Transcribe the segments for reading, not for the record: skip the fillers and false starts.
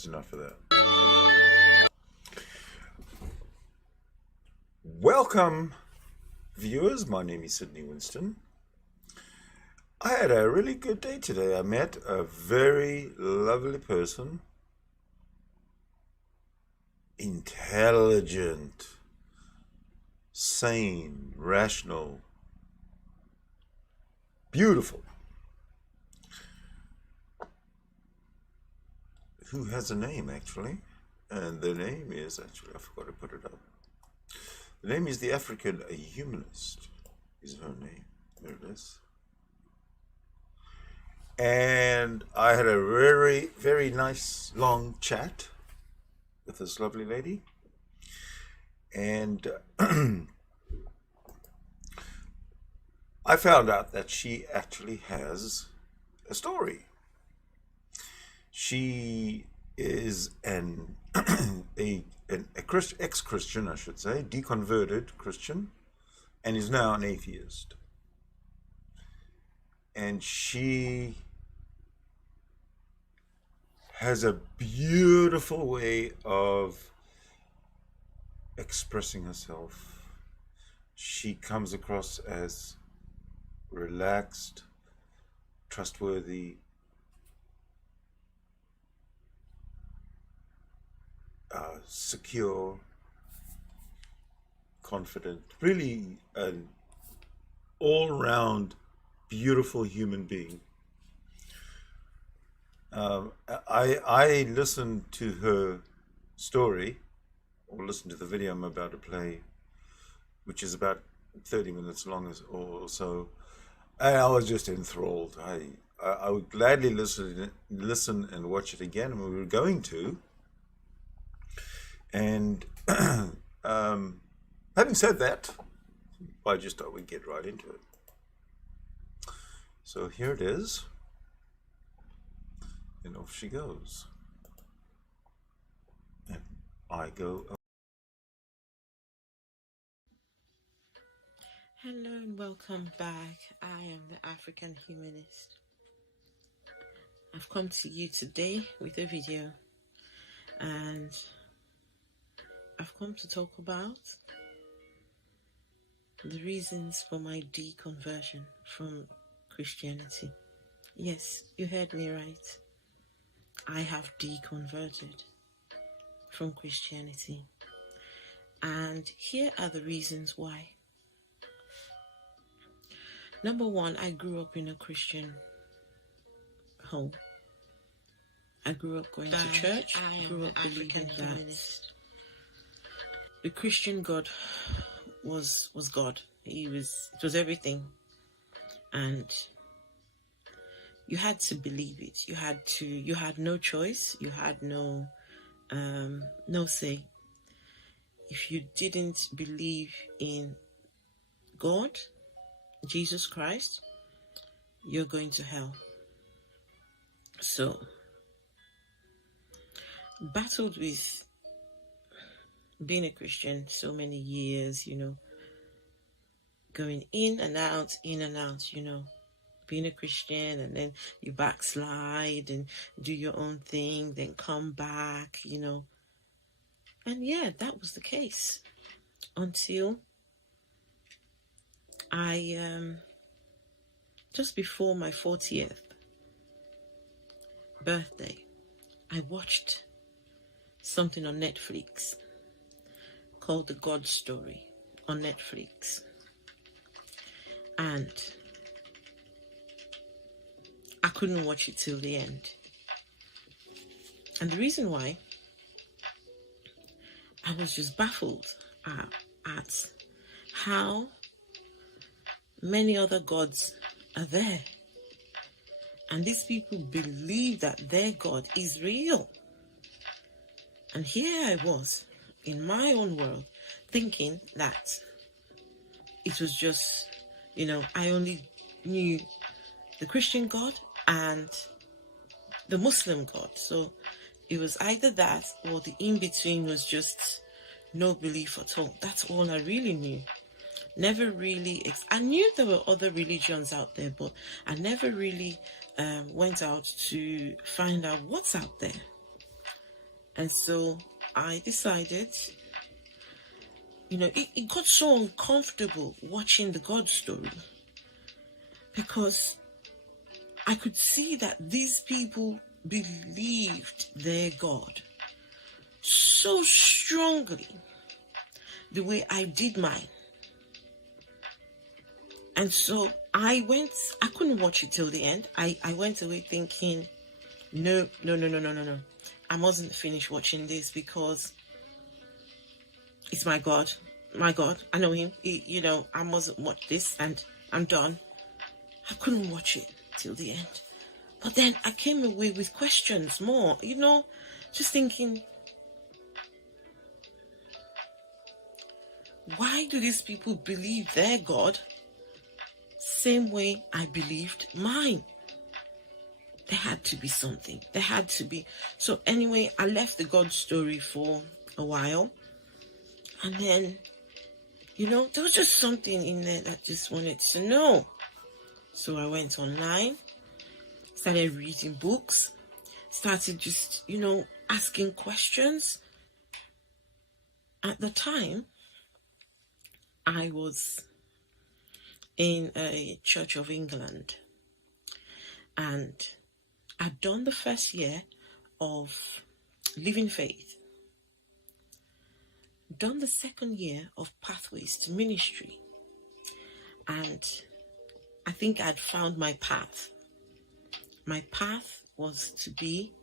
That's enough of that. Welcome, viewers. My name is Sydney Winston. I had a really good day today. I met a very lovely person, intelligent, sane, rational, beautiful, who has a name actually, and the name is actually, I forgot to put it up. The name is the African Humanist, is her name. There it is. And I had a very, very nice long chat with this lovely lady. And I found out that she actually has a story. She is an ex-Christian, I should say, deconverted Christian, and is now an atheist. And she has a beautiful way of expressing herself. She comes across as relaxed, trustworthy, secure, confident, really an all-round beautiful human being. I listened to her story, or listened to the video I'm about to play, which is about 30 minutes long or so, and I was just enthralled. I would gladly listen and watch it again, and we were going to. And having said that, I just thought we'd get right into it. So here it is, and off she goes, and I go. Hello and welcome back. I am the African Humanist. I've come to you today with a video, and I've come to talk about the reasons for my deconversion from Christianity. Yes, you heard me right. I have deconverted from Christianity. And here are the reasons why. Number one, I grew up in a Christian home. I grew up going to church. I grew up believing that the Christian God was God. It was everything. And you had to believe it. You had no choice. You had no say. If you didn't believe in God, Jesus Christ, you're going to hell. So, battled with being a Christian so many years, going in and out, being a Christian, and then you backslide and do your own thing, then come back, And yeah, that was the case until I, just before my 40th birthday, I watched something on Netflix called The God Story on Netflix. And I couldn't watch it till the end. And the reason why, I was just baffled at how many other gods are there. And these people believe that their God is real. And here I was, in my own world, thinking that it was just, I only knew the Christian God and the Muslim God. So it was either that or the in-between was just no belief at all. That's all I really knew. Never really, I knew there were other religions out there, but I never really went out to find out what's out there. And so I decided, it got so uncomfortable watching the God story, because I could see that these people believed their God so strongly the way I did mine. And so I couldn't watch it till the end. I went away thinking, no. I mustn't finish watching this, because it's my God. My God, I know him. I mustn't watch this, and I'm done. I couldn't watch it till the end. But then I came away with questions more, just thinking, why do these people believe their God same way I believed mine? There had to be something. There had to be. So anyway, I left the God story for a while. And then, there was just something in there that just wanted to know. So I went online, started reading books, started just, asking questions. At the time, I was in a Church of England, and I'd done the first year of Living Faith, done the second year of Pathways to Ministry, and I think I'd found my path. My path was to be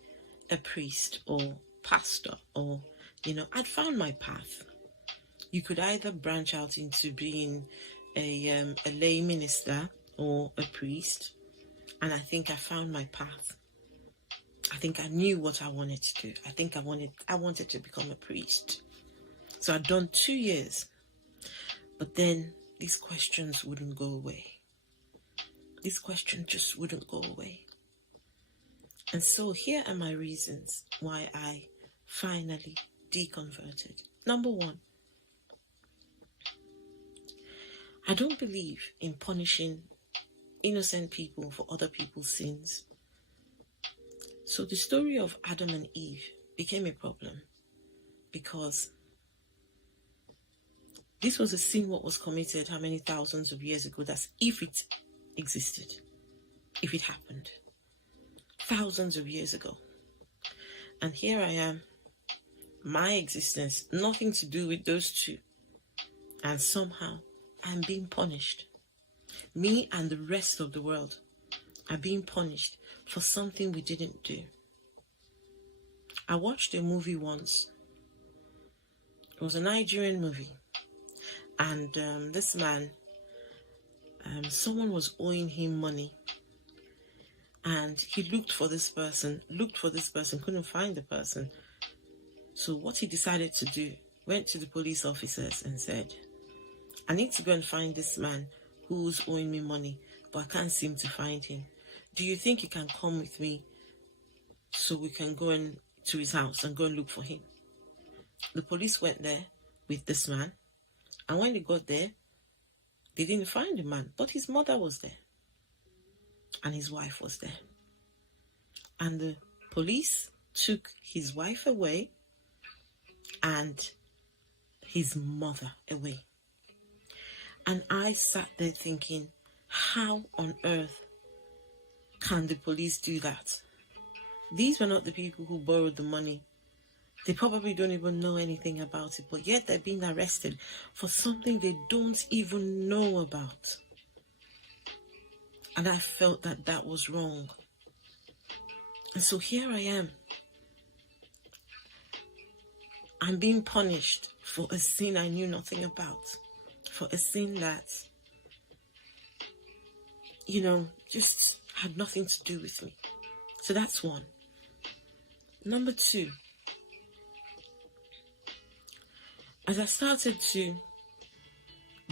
a priest or pastor, or, I'd found my path. You could either branch out into being a lay minister or a priest, and I think I found my path. I think I knew what I wanted to do. I think I wanted to become a priest. So I'd done 2 years, but then these questions wouldn't go away. These questions just wouldn't go away. And so here are my reasons why I finally deconverted. Number one, I don't believe in punishing innocent people for other people's sins. So the story of Adam and Eve became a problem, because this was a sin what was committed how many thousands of years ago? That's if it existed, if it happened. Thousands of years ago. And here I am, my existence, nothing to do with those two. And somehow I'm being punished. Me and the rest of the world are being punished for something we didn't do. I watched a movie once. It was a Nigerian movie. And this man, someone was owing him money. And he looked for this person, couldn't find the person. So what he decided to do, went to the police officers and said, I need to go and find this man who's owing me money, but I can't seem to find him. Do you think you can come with me so we can go to his house and go and look for him? The police went there with this man, and when they got there, they didn't find the man, but his mother was there. And his wife was there. And the police took his wife away and his mother away. And I sat there thinking, how on earth can the police do that? These were not the people who borrowed the money. They probably don't even know anything about it, but yet they're being arrested for something they don't even know about. And I felt that was wrong. And so here I am. I'm being punished for a sin I knew nothing about. For a sin that, just had nothing to do with me. So that's one. Number two, as I started to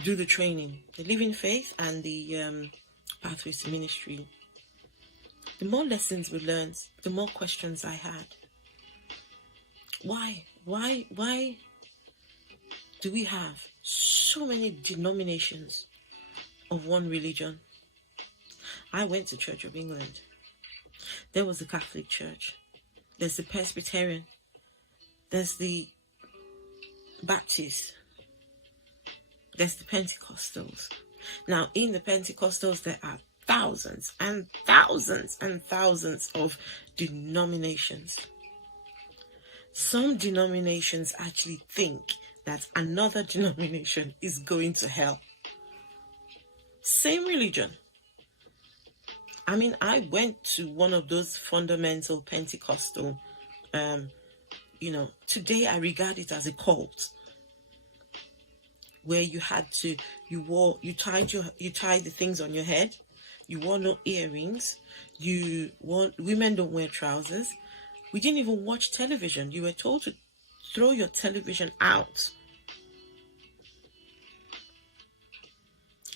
do the training, the Living Faith and the Pathways to Ministry, the more lessons we learned, the more questions I had. Why do we have so many denominations of one religion? I went to Church of England. There was the Catholic Church. There's the Presbyterian. there's the Baptists, there's the Pentecostals. Now, in the Pentecostals, there are thousands and thousands and thousands of denominations. Some denominations actually think that another denomination is going to hell. Same religion. I mean, I went to one of those fundamental Pentecostal, today I regard it as a cult, where you tied the things on your head, you wore no earrings, women don't wear trousers. We didn't even watch television. You were told to throw your television out.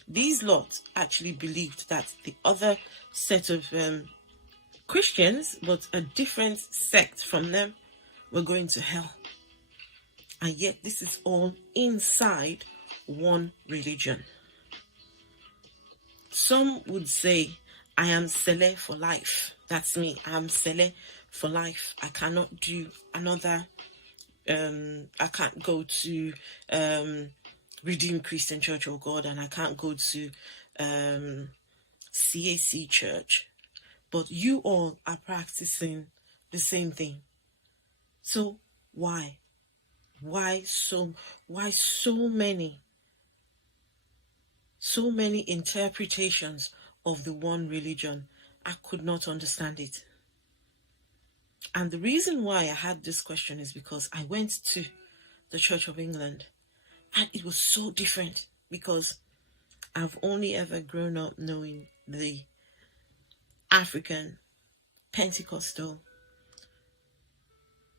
These lot actually believed that the other set of Christians, but a different sect from them, were going to hell. And yet this is all inside one religion. Some would say, I am Sele for life. That's me. I am Sele for life. I cannot do another, I can't go to Redeemed Christian Church of God, and I can't go to CAC Church. But you all are practicing the same thing. So why? Why so many interpretations of the one religion? I could not understand it. And the reason why I had this question is because I went to the Church of England, and it was so different, because I've only ever grown up knowing the African Pentecostal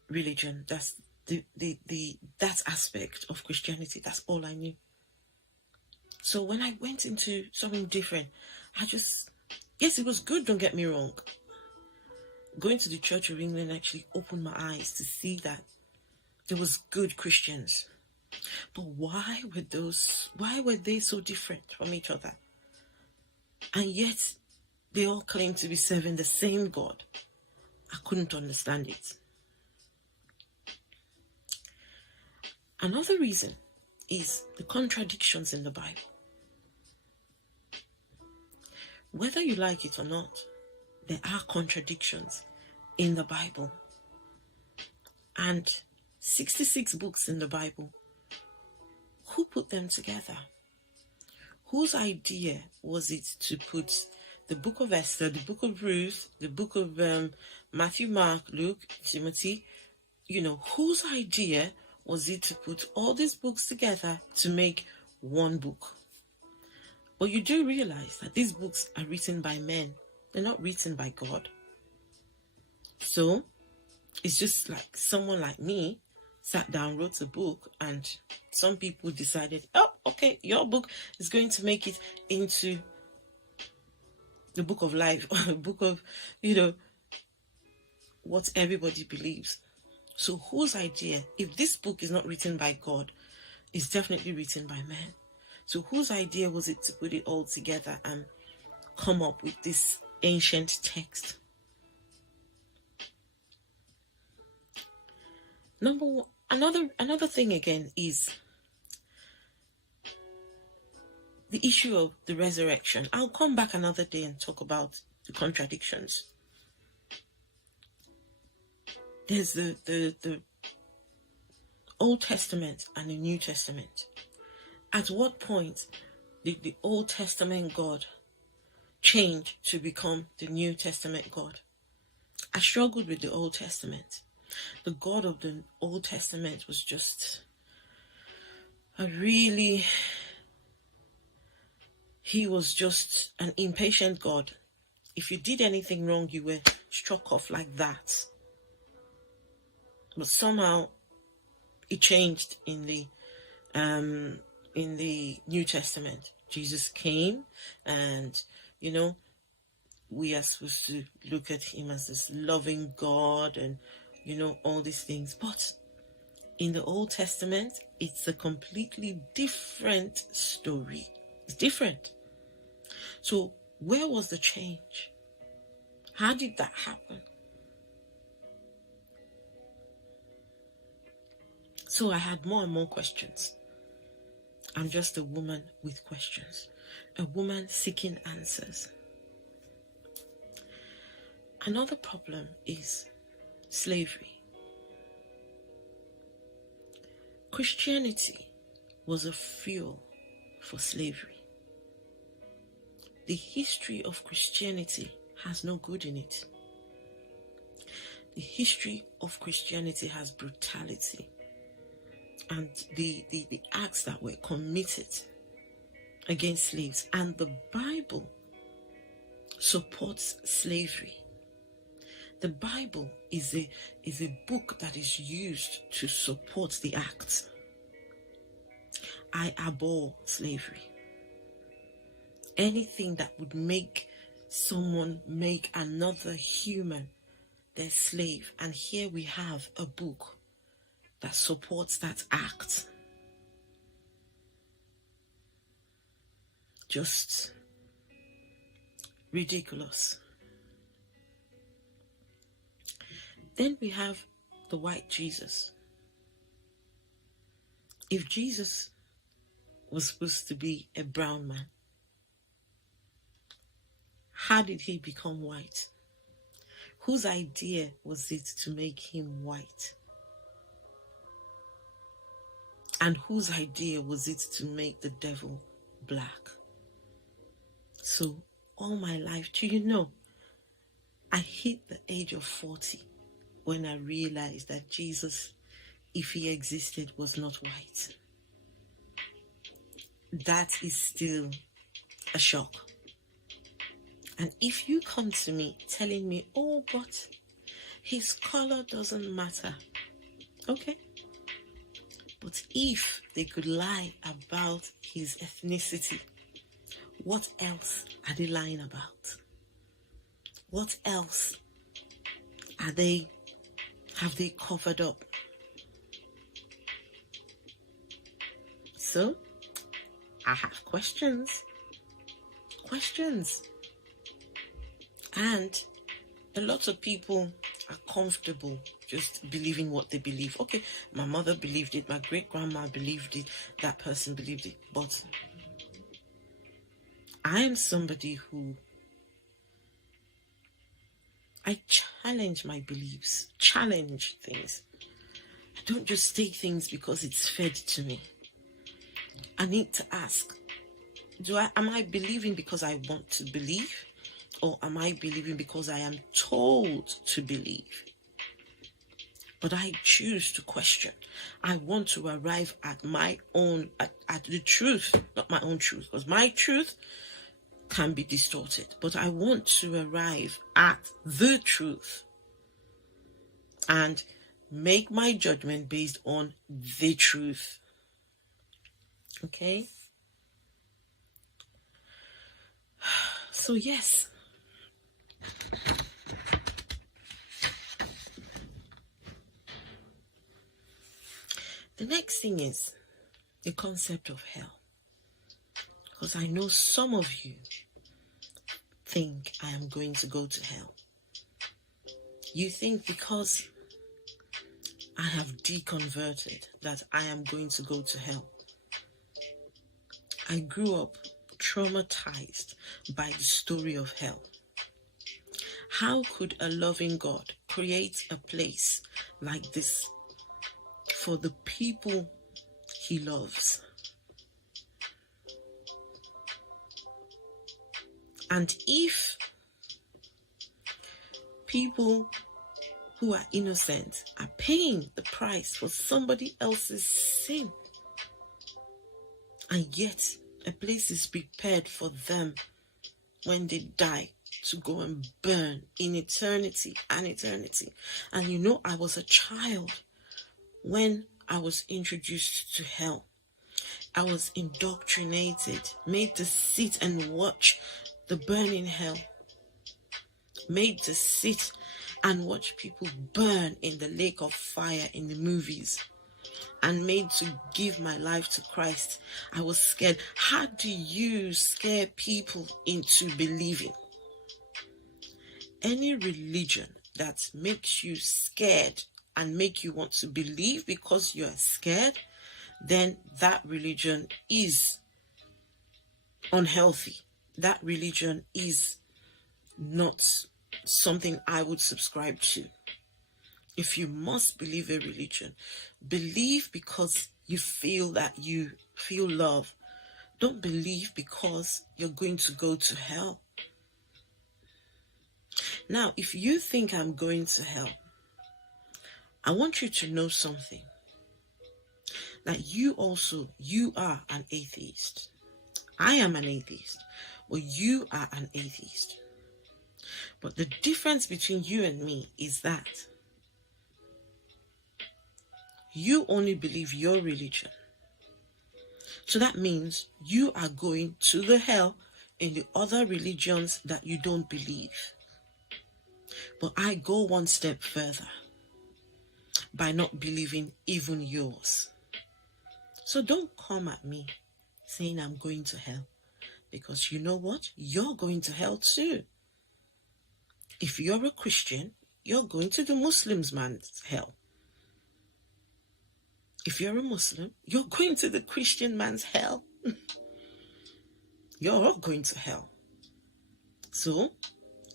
religion. That's that aspect of Christianity. That's all I knew. So when I went into something different, yes, it was good, don't get me wrong. Going to the Church of England actually opened my eyes to see that there was good Christians. But why were they so different from each other? And yet they all claim to be serving the same God. I couldn't understand it. Another reason is the contradictions in the Bible. Whether you like it or not, there are contradictions in the Bible. And 66 books in the Bible. Who put them together? Whose idea was it to put the book of Esther, the book of Ruth, the book of Matthew, Mark, Luke, Timothy? Whose idea was it to put all these books together to make one book? But you do realize that these books are written by men. They're not written by God. So it's just like someone like me sat down, wrote a book, and some people decided, oh, okay, your book is going to make it into the book of life, or the book of, what everybody believes. So whose idea, if this book is not written by God, it's definitely written by man. So whose idea was it to put it all together and come up with this ancient text? Number one, another thing again is the issue of the resurrection. I'll come back another day and talk about the contradictions. There's the Old Testament and the New Testament. At what point did the Old Testament God change to become the New Testament God? I struggled with the Old Testament. The God of the Old Testament was just he was just an impatient God. If you did anything wrong, you were struck off like that. But somehow it changed in the New Testament. Jesus came, and we are supposed to look at him as this loving God, and all these things. But in the Old Testament, it's a completely different story. It's different. So where was the change? How did that happen? So I had more and more questions. I'm just a woman with questions, a woman seeking answers. Another problem is slavery. Christianity was a fuel for slavery. The history of Christianity has no good in it. The history of Christianity has brutality, and the acts that were committed against slaves. And the Bible supports slavery. The Bible is a book that is used to support the acts. I abhor slavery. Anything that would make someone make another human their slave. And here we have a book that supports that act. Just ridiculous. Then we have the white Jesus. If Jesus was supposed to be a brown man, how did he become white? Whose idea was it to make him white? And whose idea was it to make the devil black? So all my life, do you know, I hit the age of 40 when I realized that Jesus, if he existed, was not white. That is still a shock. And if you come to me telling me, oh, but his color doesn't matter. Okay. But if they could lie about his ethnicity, what else are they lying about? What else have they covered up? So, I have questions. And a lot of people are comfortable just believing what they believe. Okay, my mother believed it, my great-grandma believed it, that person believed it. But I am somebody who, I challenge my beliefs, challenge things. I don't just take things because it's fed to me. I need to ask, am I believing because I want to believe? Or am I believing because I am told to believe? But I choose to question. I want to arrive at my own, at the truth, not my own truth, because my truth can be distorted. But I want to arrive at the truth and make my judgment based on the truth. Okay? So yes. The next thing is the concept of hell. Because I know some of you think I am going to go to hell. You think because I have deconverted that I am going to go to hell. I grew up traumatized by the story of hell. How could a loving God create a place like this for the people he loves? And if people who are innocent are paying the price for somebody else's sin, and yet a place is prepared for them when they die to go and burn in eternity and eternity. And you know, I was a child when I was introduced to hell. I was indoctrinated, made to sit and watch the burning hell, made to sit and watch people burn in the lake of fire in the movies, and made to give my life to Christ. I was scared. How do you scare people into believing? Any religion that makes you scared and make you want to believe because you're scared, then that religion is unhealthy. That religion is not something I would subscribe to. If you must believe a religion, believe because you feel that you feel love. Don't believe because you're going to go to hell. Now, if you think I'm going to hell, I want you to know something. That you are an atheist. I am an atheist. Or you are an atheist. But the difference between you and me is that you only believe your religion. So that means you are going to the hell in the other religions that you don't believe. But I go one step further by not believing even yours. So don't come at me saying I'm going to hell. Because you know what? You're going to hell too. If you're a Christian, you're going to the Muslims' man's hell. If you're a Muslim, you're going to the Christian man's hell. You're all going to hell. So,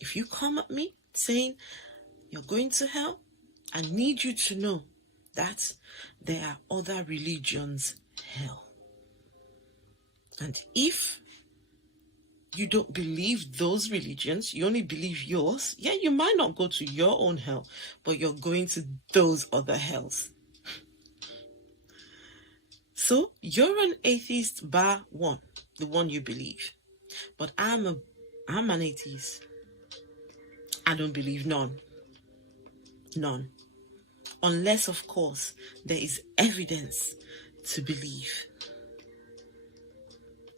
if you come at me saying you're going to hell, I need you to know that there are other religions' hell. And if you don't believe those religions, you only believe yours, yeah, you might not go to your own hell, but you're going to those other hells. So you're an atheist bar one, the one you believe. But I'm an atheist. I don't believe none. None. Unless, of course, there is evidence to believe.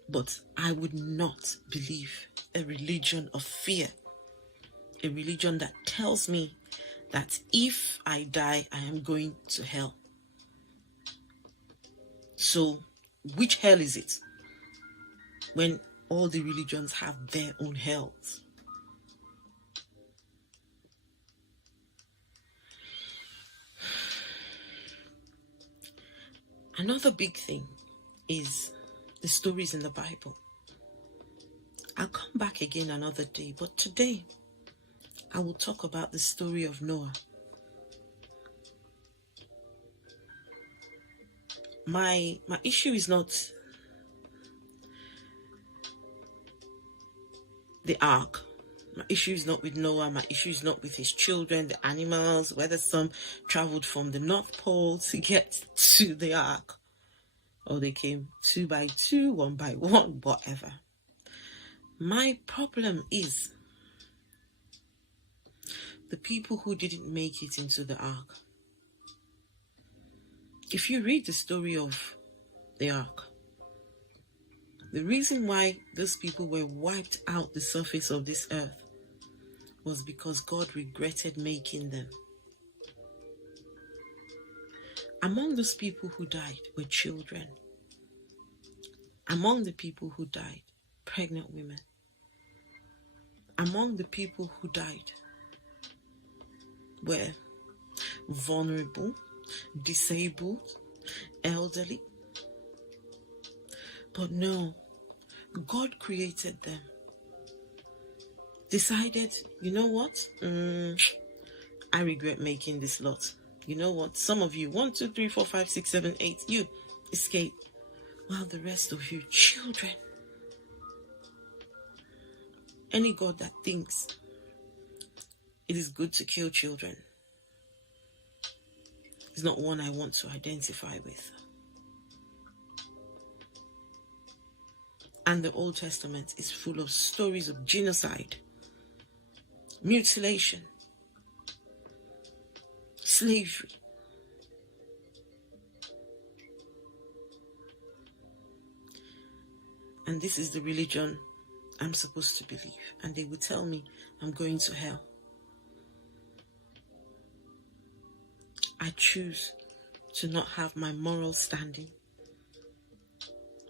But I would not believe a religion of fear. A religion that tells me that if I die, I am going to hell. So, which hell is it? When all the religions have their own hells. Another big thing is the stories in the Bible. I'll come back again another day, but today I will talk about the story of Noah. My issue is not the ark. My issue is not with Noah. My issue is not with his children, the animals, whether some traveled from the North Pole to get to the ark, or they came 2 by 2, 1 by 1, whatever. My problem is the people who didn't make it into the ark. If you read the story of the ark, the reason why those people were wiped out the surface of this earth was because God regretted making them. Among those people who died were children. Among the people who died, pregnant women. Among the people who died were vulnerable, disabled, elderly. But no, God created them. Decided, you know what? I regret making this lot. You know what? Some of you, 1, 2, 3, 4, 5, 6, 7, 8, you escape. While the rest of you, children. Any God that thinks it is good to kill children is not one I want to identify with. And the Old Testament is full of stories of genocide, mutilation, slavery. And this is the religion I'm supposed to believe. And they will tell me I'm going to hell. I choose to not have my moral standing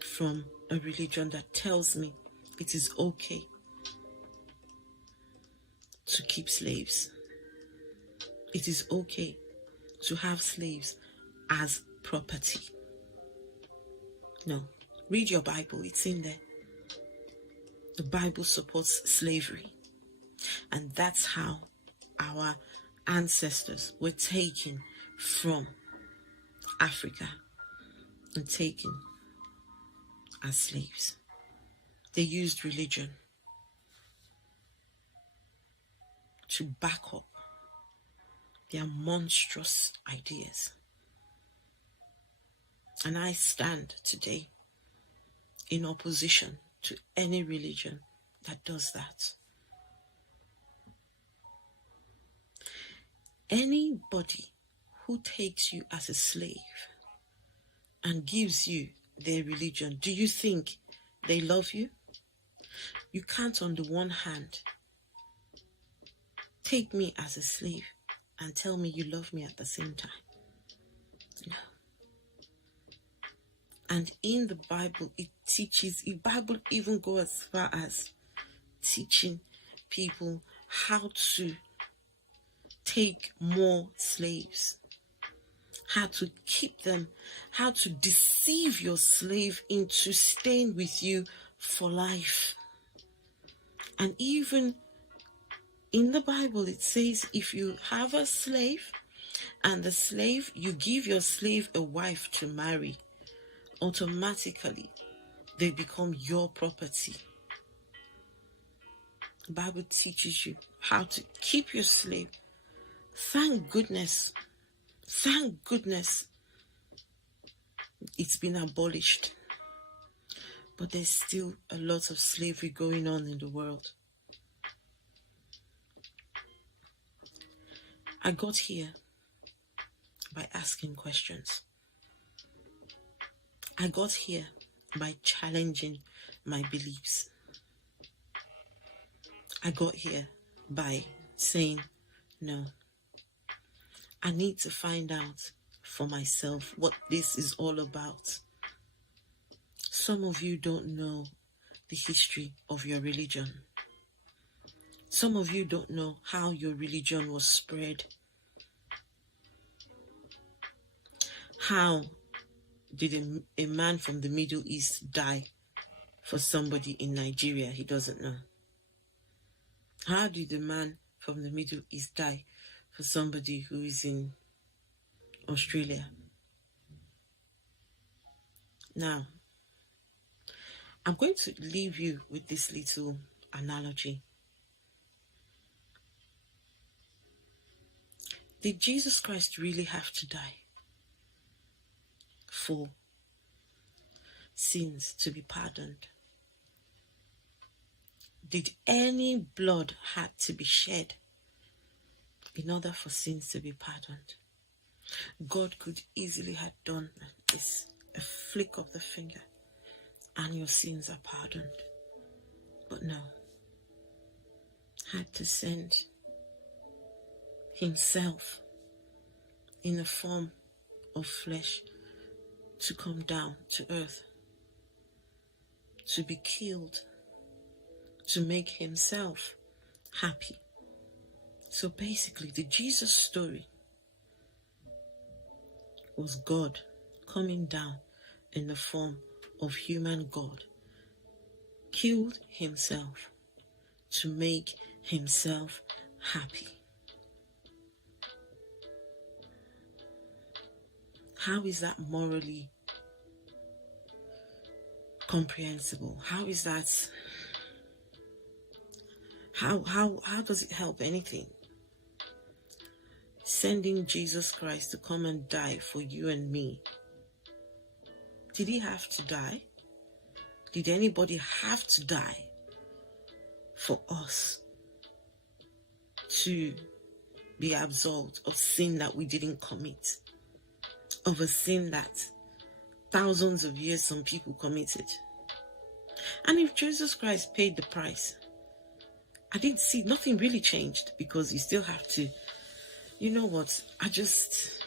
from a religion that tells me it is okay to keep slaves. It is okay to have slaves as property. No. Read your Bible, it's in there. The Bible supports slavery. And that's how our ancestors were taken from Africa and taken as slaves. They used religion to back up their monstrous ideas. And I stand today in opposition to any religion that does that. Anybody who takes you as a slave and gives you their religion, do you think they love you? You can't, on the one hand, take me as a slave and tell me you love me at the same time. No. And in the Bible, it teaches, the Bible even goes as far as teaching people how to take more slaves, how to keep them, how to deceive your slave into staying with you for life. And even in the Bible, it says if you have a slave and the slave, you give your slave a wife to marry, automatically they become your property. The Bible teaches you how to keep your slave. Thank goodness it's been abolished. But there's still a lot of slavery going on in the world. I got here by asking questions. I got here by challenging my beliefs. I got here by saying, no, I need to find out for myself what this is all about. Some of you don't know the history of your religion. Some of you don't know how your religion was spread. How did a man from the Middle East die for somebody in Nigeria he doesn't know? How did a man from the Middle East die for somebody who is in Australia? Now, I'm going to leave you with this little analogy. Did Jesus Christ really have to die for sins to be pardoned? Did any blood had to be shed in order for sins to be pardoned? God could easily have done this, a flick of the finger, and your sins are pardoned. But no, had to send himself in the form of flesh to come down to earth, to be killed, to make himself happy. So basically, the Jesus story was God coming down in the form of human God, killed himself to make himself happy. How is that morally comprehensible? How is that? How does it help anything? Sending Jesus Christ to come and die for you and me. Did he have to die? Did anybody have to die for us to be absolved of sin that we didn't commit? Of a sin that thousands of years some people committed? And if Jesus Christ paid the price, I didn't see, nothing really changed, because you still have to, you know what, I just,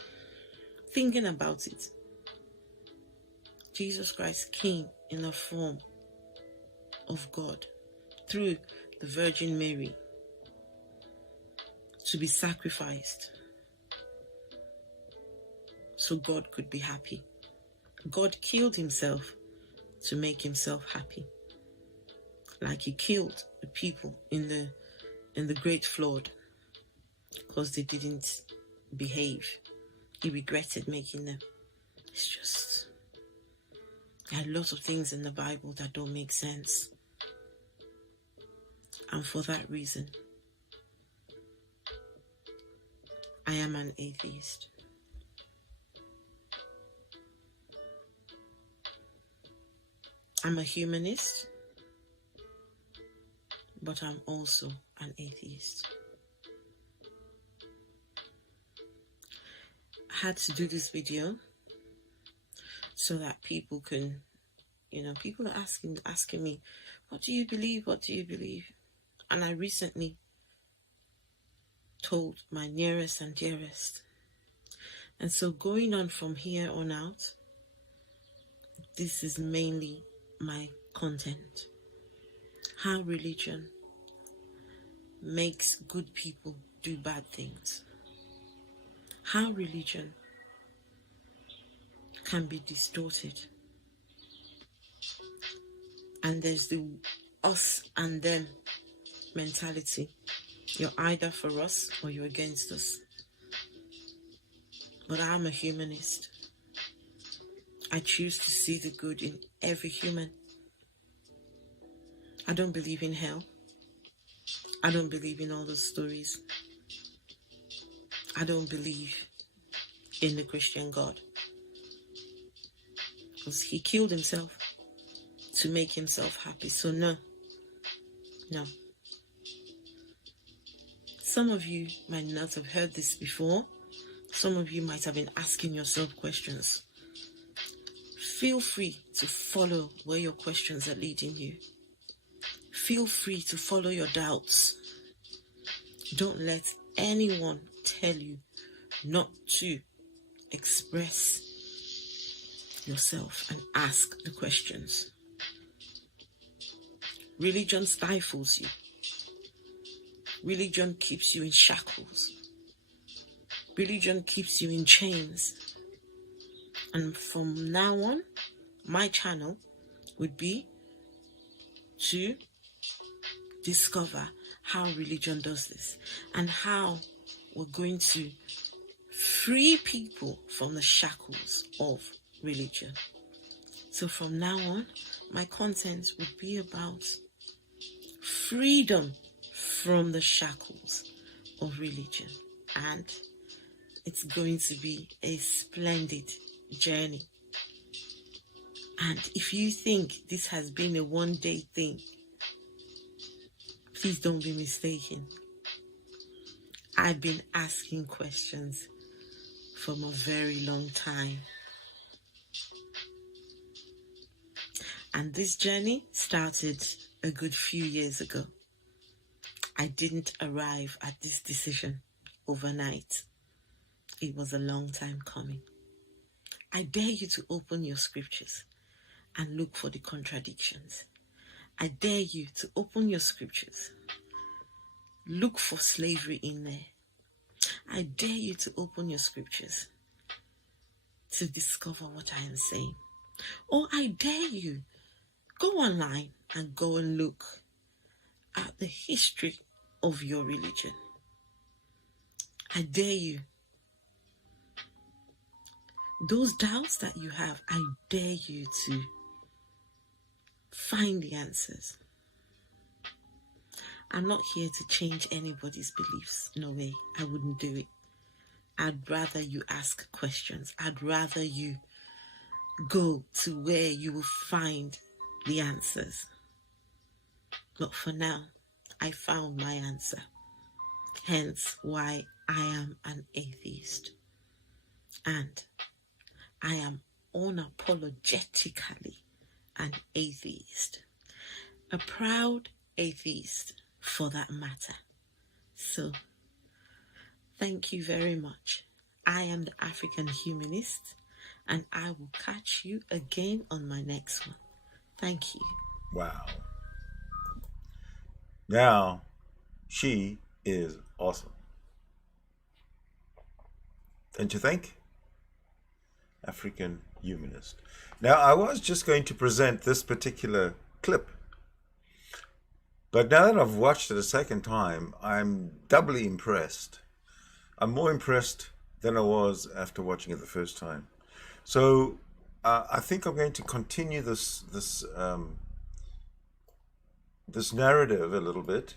thinking about it, Jesus Christ came in the form of God through the Virgin Mary to be sacrificed, so God could be happy. God killed himself to make himself happy. Like he killed the people in the Great Flood because they didn't behave. He regretted making them. It's just, there are lots of things in the Bible that don't make sense. And for that reason, I am an atheist. I'm a humanist, but I'm also an atheist. I had to do this video so that people can, people are asking me, what do you believe? What do you believe? And I recently told my nearest and dearest. And so going on from here on out, this is mainly my content. How religion makes good people do bad things. How religion can be distorted. And there's the us and them mentality. You're either for us or you're against us. But I'm a humanist. I choose to see the good in every human. I don't believe in hell. I don't believe in all those stories. I don't believe in the Christian God. Because he killed himself to make himself happy. So no. Some of you might not have heard this before. Some of you might have been asking yourself questions. Feel free to follow where your questions are leading you. Feel free to follow your doubts. Don't let anyone tell you not to express yourself and ask the questions. Religion stifles you. Religion keeps you in shackles. Religion keeps you in chains. And from now on, my channel would be to discover how religion does this and how we're going to free people from the shackles of religion. So from now on, my content would be about freedom from the shackles of religion. And it's going to be a splendid journey. And if you think this has been a one-day thing, please don't be mistaken. I've been asking questions from a very long time. And this journey started a good few years ago. I didn't arrive at this decision overnight. It was a long time coming. I dare you to open your scriptures and look for the contradictions. I dare you to open your scriptures. Look for slavery in there. I dare you to open your scriptures to discover what I am saying. Or I dare you, go online and go and look at the history of your religion. I dare you. Those doubts that you have, I dare you to find the answers. I'm not here to change anybody's beliefs. No way. I wouldn't do it. I'd rather you ask questions. I'd rather you go to where you will find the answers. But for now, I found my answer. Hence why I am an atheist. And I am unapologetically an atheist. A proud atheist, for that matter. So, thank you very much. I am the African Humanist, and I will catch you again on my next one. Thank you. Wow. Now, she is awesome. Don't you think? African Humanist. Now, I was just going to present this particular clip, but now that I've watched it a second time, I'm doubly impressed. I'm more impressed than I was after watching it the first time. So I think I'm going to continue this narrative a little bit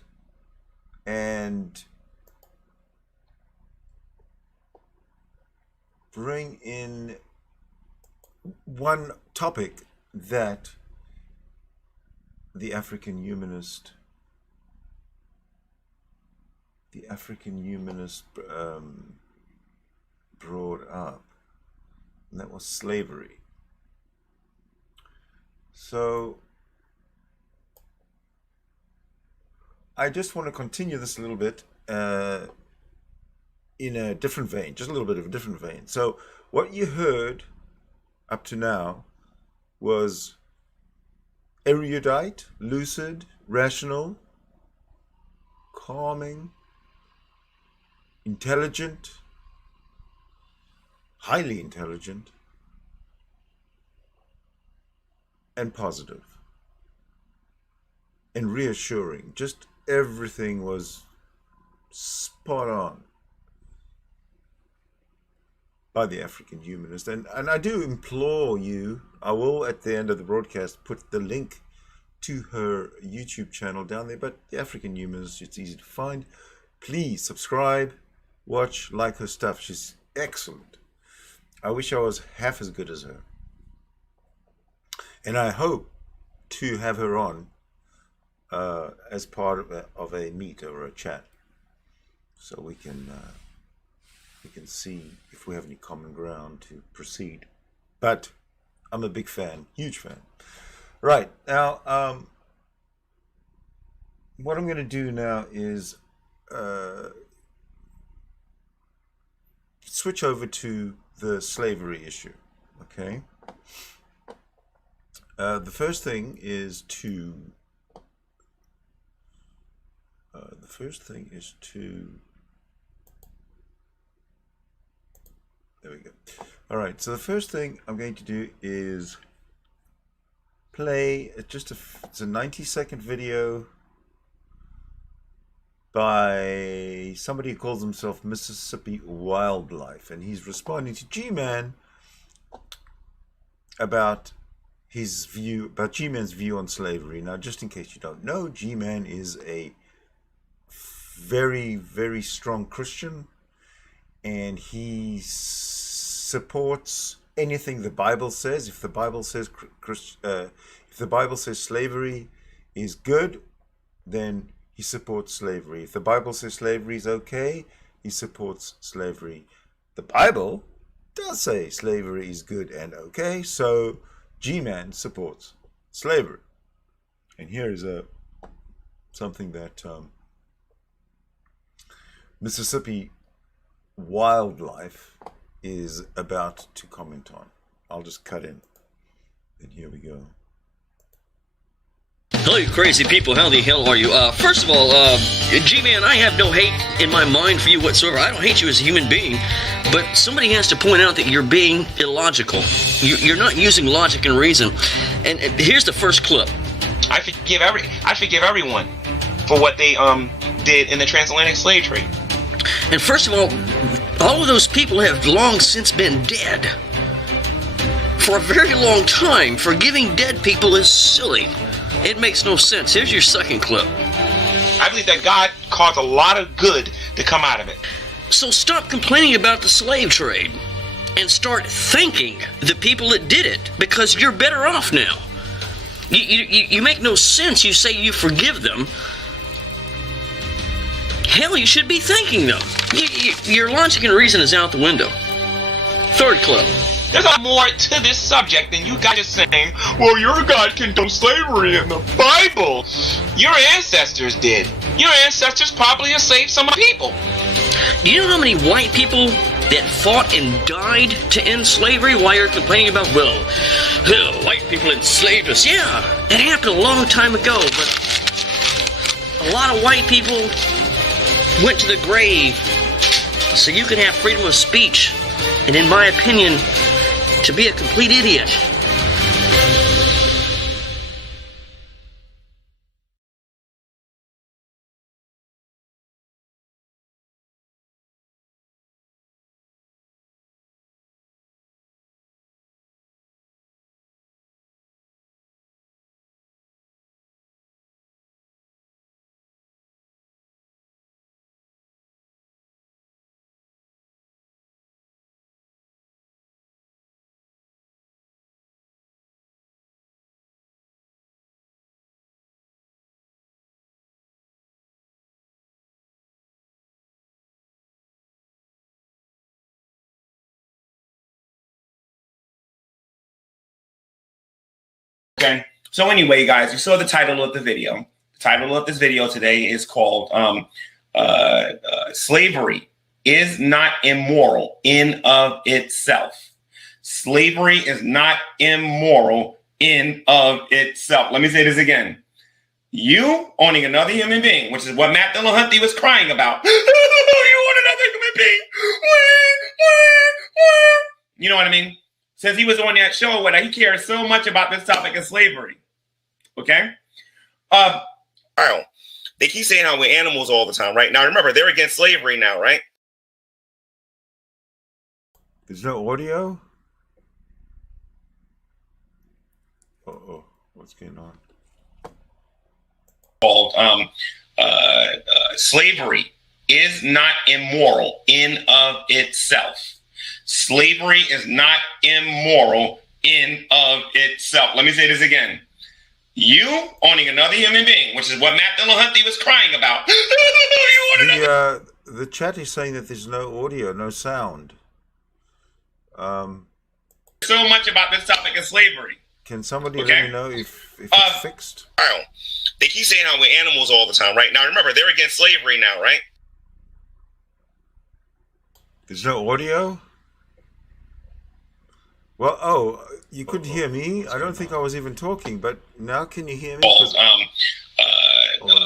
and bring in one topic that the African Humanist brought up, and that was slavery. So I just want to continue this a little bit in a different vein, just a little bit of a different vein. So what you heard up to now was erudite, lucid, rational, calming, intelligent, highly intelligent, and positive, and reassuring. Just everything was spot on by the African Humanist. And I do implore you, I will at the end of the broadcast put the link to her YouTube channel down there, but the African Humanist, it's easy to find. Please subscribe, watch, like her stuff. She's excellent. I wish I was half as good as her. And I hope to have her on as part of a meet or a chat, so we can see if we have any common ground to proceed. But I'm a big fan, huge fan. Right, now, what I'm going to do now is switch over to the slavery issue, okay? The first thing is to there we go. All right, so the first thing I'm going to do is play it's a 90-second video by somebody who calls himself Mississippi Wildlife, and he's responding to G-Man about his view, about G-Man's view on slavery. Now, just in case you don't know, G-Man is a very, very strong Christian, and he supports anything the Bible says. If the Bible says slavery is good, then he supports slavery. If the Bible says slavery is okay, he supports slavery. The Bible does say slavery is good and okay, so G-Man supports slavery. And here is something that Mississippi Wildlife is about to comment on. I'll just cut in. And here we go. Hello, you crazy people. How the hell are you? First of all, G-Man, I have no hate in my mind for you whatsoever. I don't hate you as a human being, but somebody has to point out that you're being illogical. You're not using logic and reason. And here's the first clip. I forgive everyone for what they did in the transatlantic slave trade. And first of all of those people have long since been dead. For a very long time, forgiving dead people is silly. It makes no sense. Here's your second clip. I believe that God caused a lot of good to come out of it. So stop complaining about the slave trade and start thanking the people that did it, because you're better off now. You make no sense. You say you forgive them. Hell, you should be thanking them. Your logic and reason is out the window. Third clip. There's a more to this subject than you guys are saying, well, your God condoned slavery in the Bible. Your ancestors did. Your ancestors probably enslaved some people. Do you know how many white people that fought and died to end slavery while you're complaining about, well, white people enslaved us? Yeah, that happened a long time ago, but a lot of white people went to the grave so you can have freedom of speech. And in my opinion, to be a complete idiot. Okay. So anyway, guys, you saw the title of the video. The title of this video today is called Slavery is Not Immoral in of Itself. Slavery is not immoral in of itself. Let me say this again. You owning another human being, which is what Matt Dillahunty was crying about. You want another human being. You know what I mean? Says he was on that show where he cares so much about this topic of slavery. Okay? They keep saying how we're animals all the time, right? Now, remember, they're against slavery now, right? There's no audio? Uh-oh. What's going on? Called slavery is not immoral in of itself. Slavery is not immoral in of itself. Let me say this again. You owning another human being, which is what Matt Dillahunty was crying about. The chat is saying that there's no audio, no sound. So much about this topic of slavery. Can somebody let me know if it's fixed? They keep saying how we're animals all the time, right? Now, remember, they're against slavery now, right? There's no audio? Well, you couldn't hear me. I don't think I was even talking, but now can you hear me?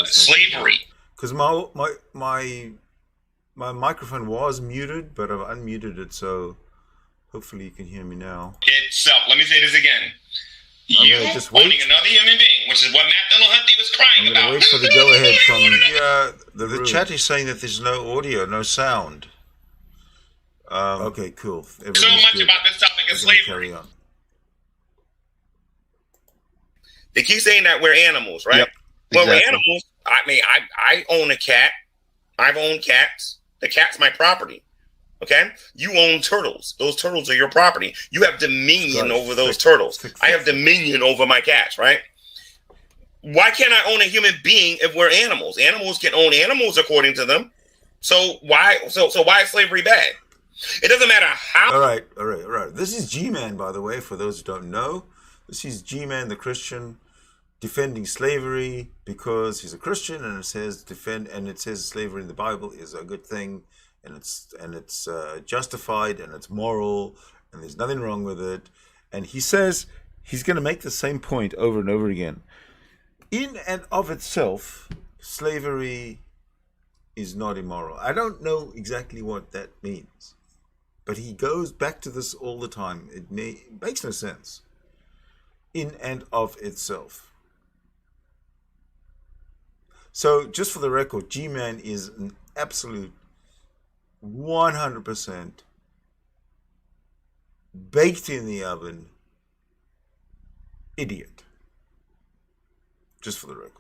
Slavery. Because my microphone was muted, but I've unmuted it, so hopefully you can hear me now. Itself. Let me say this again. You owning another human being, which is what Matt Dillahunty was crying about. I'm going to wait for the go-ahead from the chat is saying that there's no audio, no sound. Okay, cool. So much good about this topic of slavery. Carry on. They keep saying that we're animals, right? Yep, well, exactly. We're animals. I mean, I own a cat. I've owned cats. The cat's my property. Okay? You own turtles. Those turtles are your property. You have dominion over those turtles. I have dominion over my cats, right? Why can't I own a human being if we're animals? Animals can own animals according to them. So why is slavery bad? It doesn't matter how. All right. This is G-Man, by the way, for those who don't know. This is G-Man, the Christian, defending slavery because he's a Christian, and it says slavery in the Bible is a good thing, and it's justified, and it's moral, and there's nothing wrong with it. And he says he's going to make the same point over and over again. In and of itself, slavery is not immoral. I don't know exactly what that means, but he goes back to this all the time. It makes no sense. In and of itself. So, just for the record, G-Man is an absolute 100% baked in the oven idiot. Just for the record.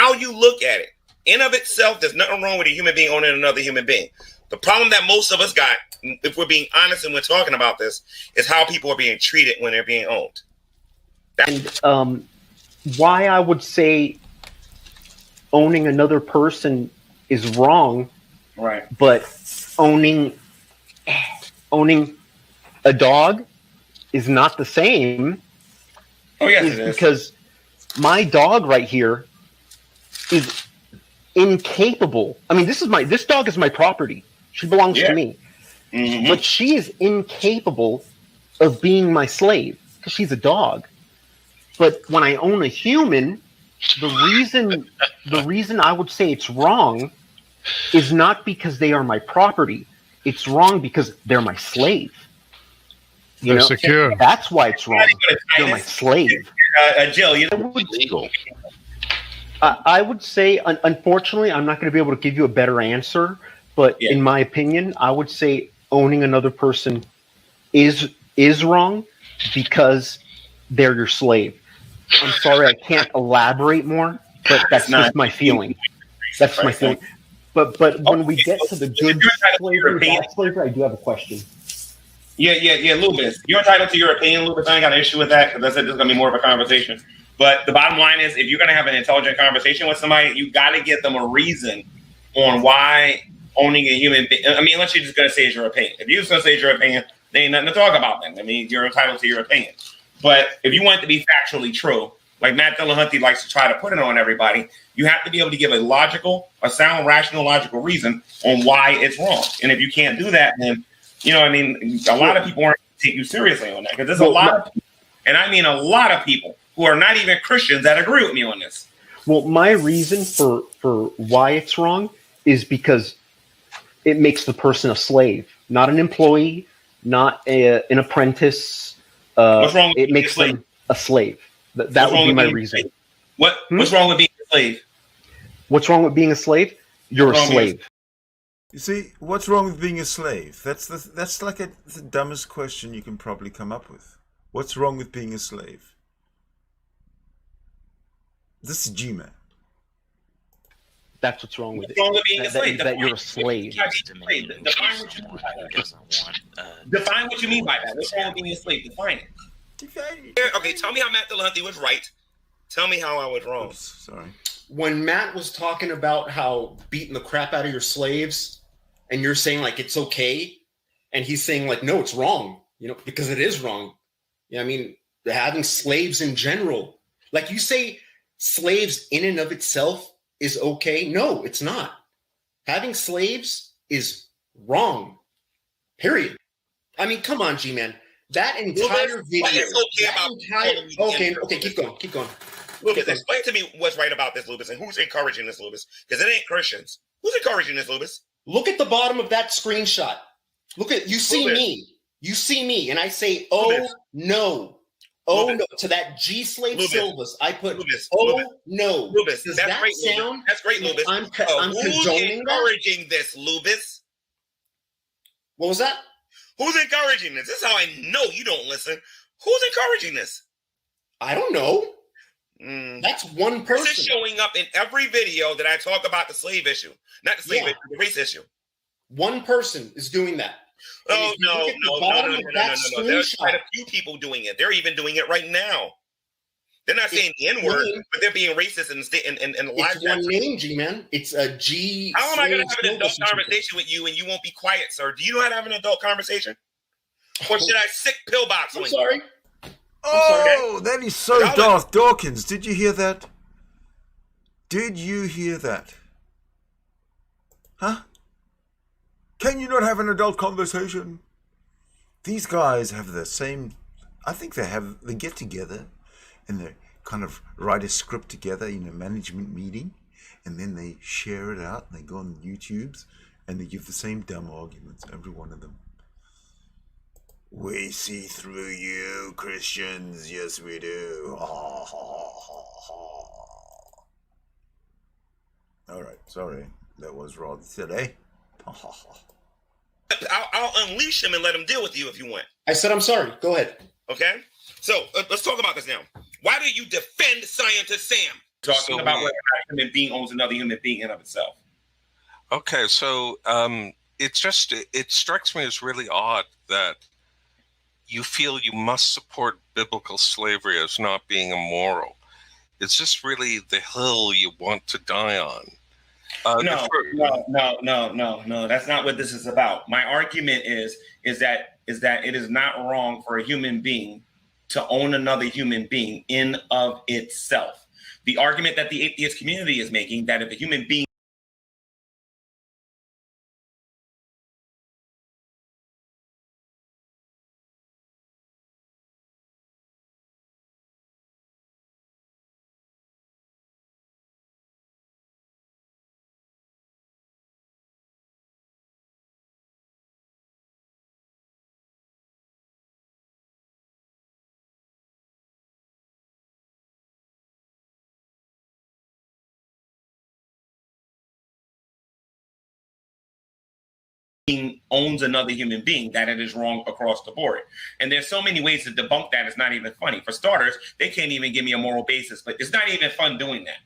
How you look at it. In of itself, there's nothing wrong with a human being owning another human being. The problem that most of us got, if we're being honest and we're talking about this, is how people are being treated when they're being owned. And why I would say owning another person is wrong, right? But owning a dog is not the same. Oh yes, it is. Because my dog right here is incapable. I mean, this dog is my property. She belongs to me. Mm-hmm. But she is incapable of being my slave because she's a dog. But when I own a human, the reason I would say it's wrong is not because they are my property. It's wrong because they're my slave. You know, secure. that's why it's wrong. You're my slave. Jill, you I know, would, legal. I would say, unfortunately, I'm not going to be able to give you a better answer. But Yeah. in my opinion, I would say owning another person is wrong because they're your slave. I'm sorry, I can't elaborate more, but that's just my feeling. That's my feeling. But when we get to the good slavery, bad slavery, I do have a question. Yeah, Lubis. You're entitled to your opinion, Lubis. I ain't got an issue with that because I said this is going to be more of a conversation. But the bottom line is, if you're going to have an intelligent conversation with somebody, you got to give them a reason on why owning a human being. I mean, unless you're just going to say it's your opinion. If you're just going to say it's your opinion, there ain't nothing to talk about then. I mean, you're entitled to your opinion. But if you want it to be factually true, like Matt Dillahunty likes to try to put it on everybody, you have to be able to give a sound, rational, logical reason on why it's wrong. And if you can't do that, then, you know, I mean, a lot of people aren't going to take you seriously on that because there's a lot of people, and I mean a lot of people who are not even Christians that agree with me on this. Well, my reason for why it's wrong is because it makes the person a slave, not an employee, not an apprentice. What's wrong with it makes them a slave. That would be my reason. What's wrong with being a slave? What's wrong with being a slave? You're a slave. You see, what's wrong with being a slave? That's like the dumbest question you can probably come up with. What's wrong with being a slave? This is G-Man. That's what's wrong with it. What's wrong with being a slave? That you're a slave. Define what you mean by that. What's wrong with being a slave? Define it. Okay, tell me how Matt Dillahunty was right. Tell me how I was wrong. Oops, sorry. When Matt was talking about how beating the crap out of your slaves, and you're saying like it's okay, and he's saying like no, it's wrong, you know, because it is wrong. Yeah, I mean, having slaves in general, like you say, slaves in and of itself is okay. No, it's not. Having slaves is wrong. Period. I mean, come on, G-Man. That entire video. Okay, keep going. Lucas, explain to me what's right about this, Lucas, and who's encouraging this, Lucas? Because it ain't Christians. Who's encouraging this, Lucas? Look at the bottom of that screenshot. Look at, you see me. You see me, and I say, oh, no. Oh, no. To that G-Slave syllabus, I put, no. Lubis, does that's that great, sound? That's great, Lubis. I'm who's condoning encouraging this, Lubis? What was that? Who's encouraging this? This is how I know you don't listen. Who's encouraging this? I don't know. That's one person. This is showing up in every video that I talk about the slave issue. Not the slave issue, the race issue. One person is doing that. Oh, no. There's quite a few people doing it. They're even doing it right now. They're not saying the N-word, but they're being racist and the live. It's one name, G-Man. It's a G. How am I going to have an adult conversation with you and you won't be quiet, sir? Do you know how to have an adult conversation? Or should I sick pillbox on you? Sorry. Oh, that is so Darth Dawkins. Did you hear that? Did you hear that? Huh? Can you not have an adult conversation? These guys have the same. I think they get together and they kind of write a script together in a management meeting, and then they share it out and they go on YouTubes and they give the same dumb arguments, every one of them. We see through you, Christians. Yes, we do. Ha, ha, ha, ha. All right, sorry. That was rather silly. Ha, ha, ha. I'll unleash him and let him deal with you if you want. I said I'm sorry. Go ahead. Okay? So let's talk about this now. Why do you defend Scientist Sam? Talking about whether a human being owns another human being in of itself. Okay, so it strikes me as really odd that you feel you must support biblical slavery as not being immoral. Is this really the hill you want to die on? No. That's not what this is about. My argument is that it is not wrong for a human being to own another human being in of itself. The argument that the atheist community is making, that if a human being being owns another human being, that it is wrong across the board. And there's so many ways to debunk that. It's not even funny. For starters, they can't even give me a moral basis, but it's not even fun doing that.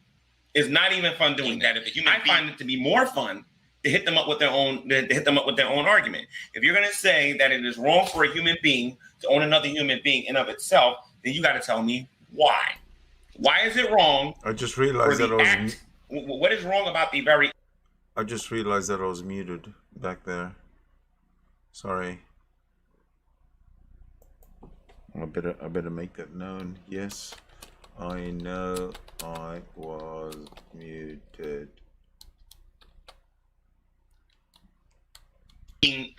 It's not even fun doing that. I find it to be more fun to hit them up with their own argument. If you're going to say that it is wrong for a human being to own another human being in of itself, then you got to tell me why. Why is it wrong? I just realized that what is wrong about the very... I just realized that I was muted back there. Sorry. I better make that known. Yes, I know I was muted.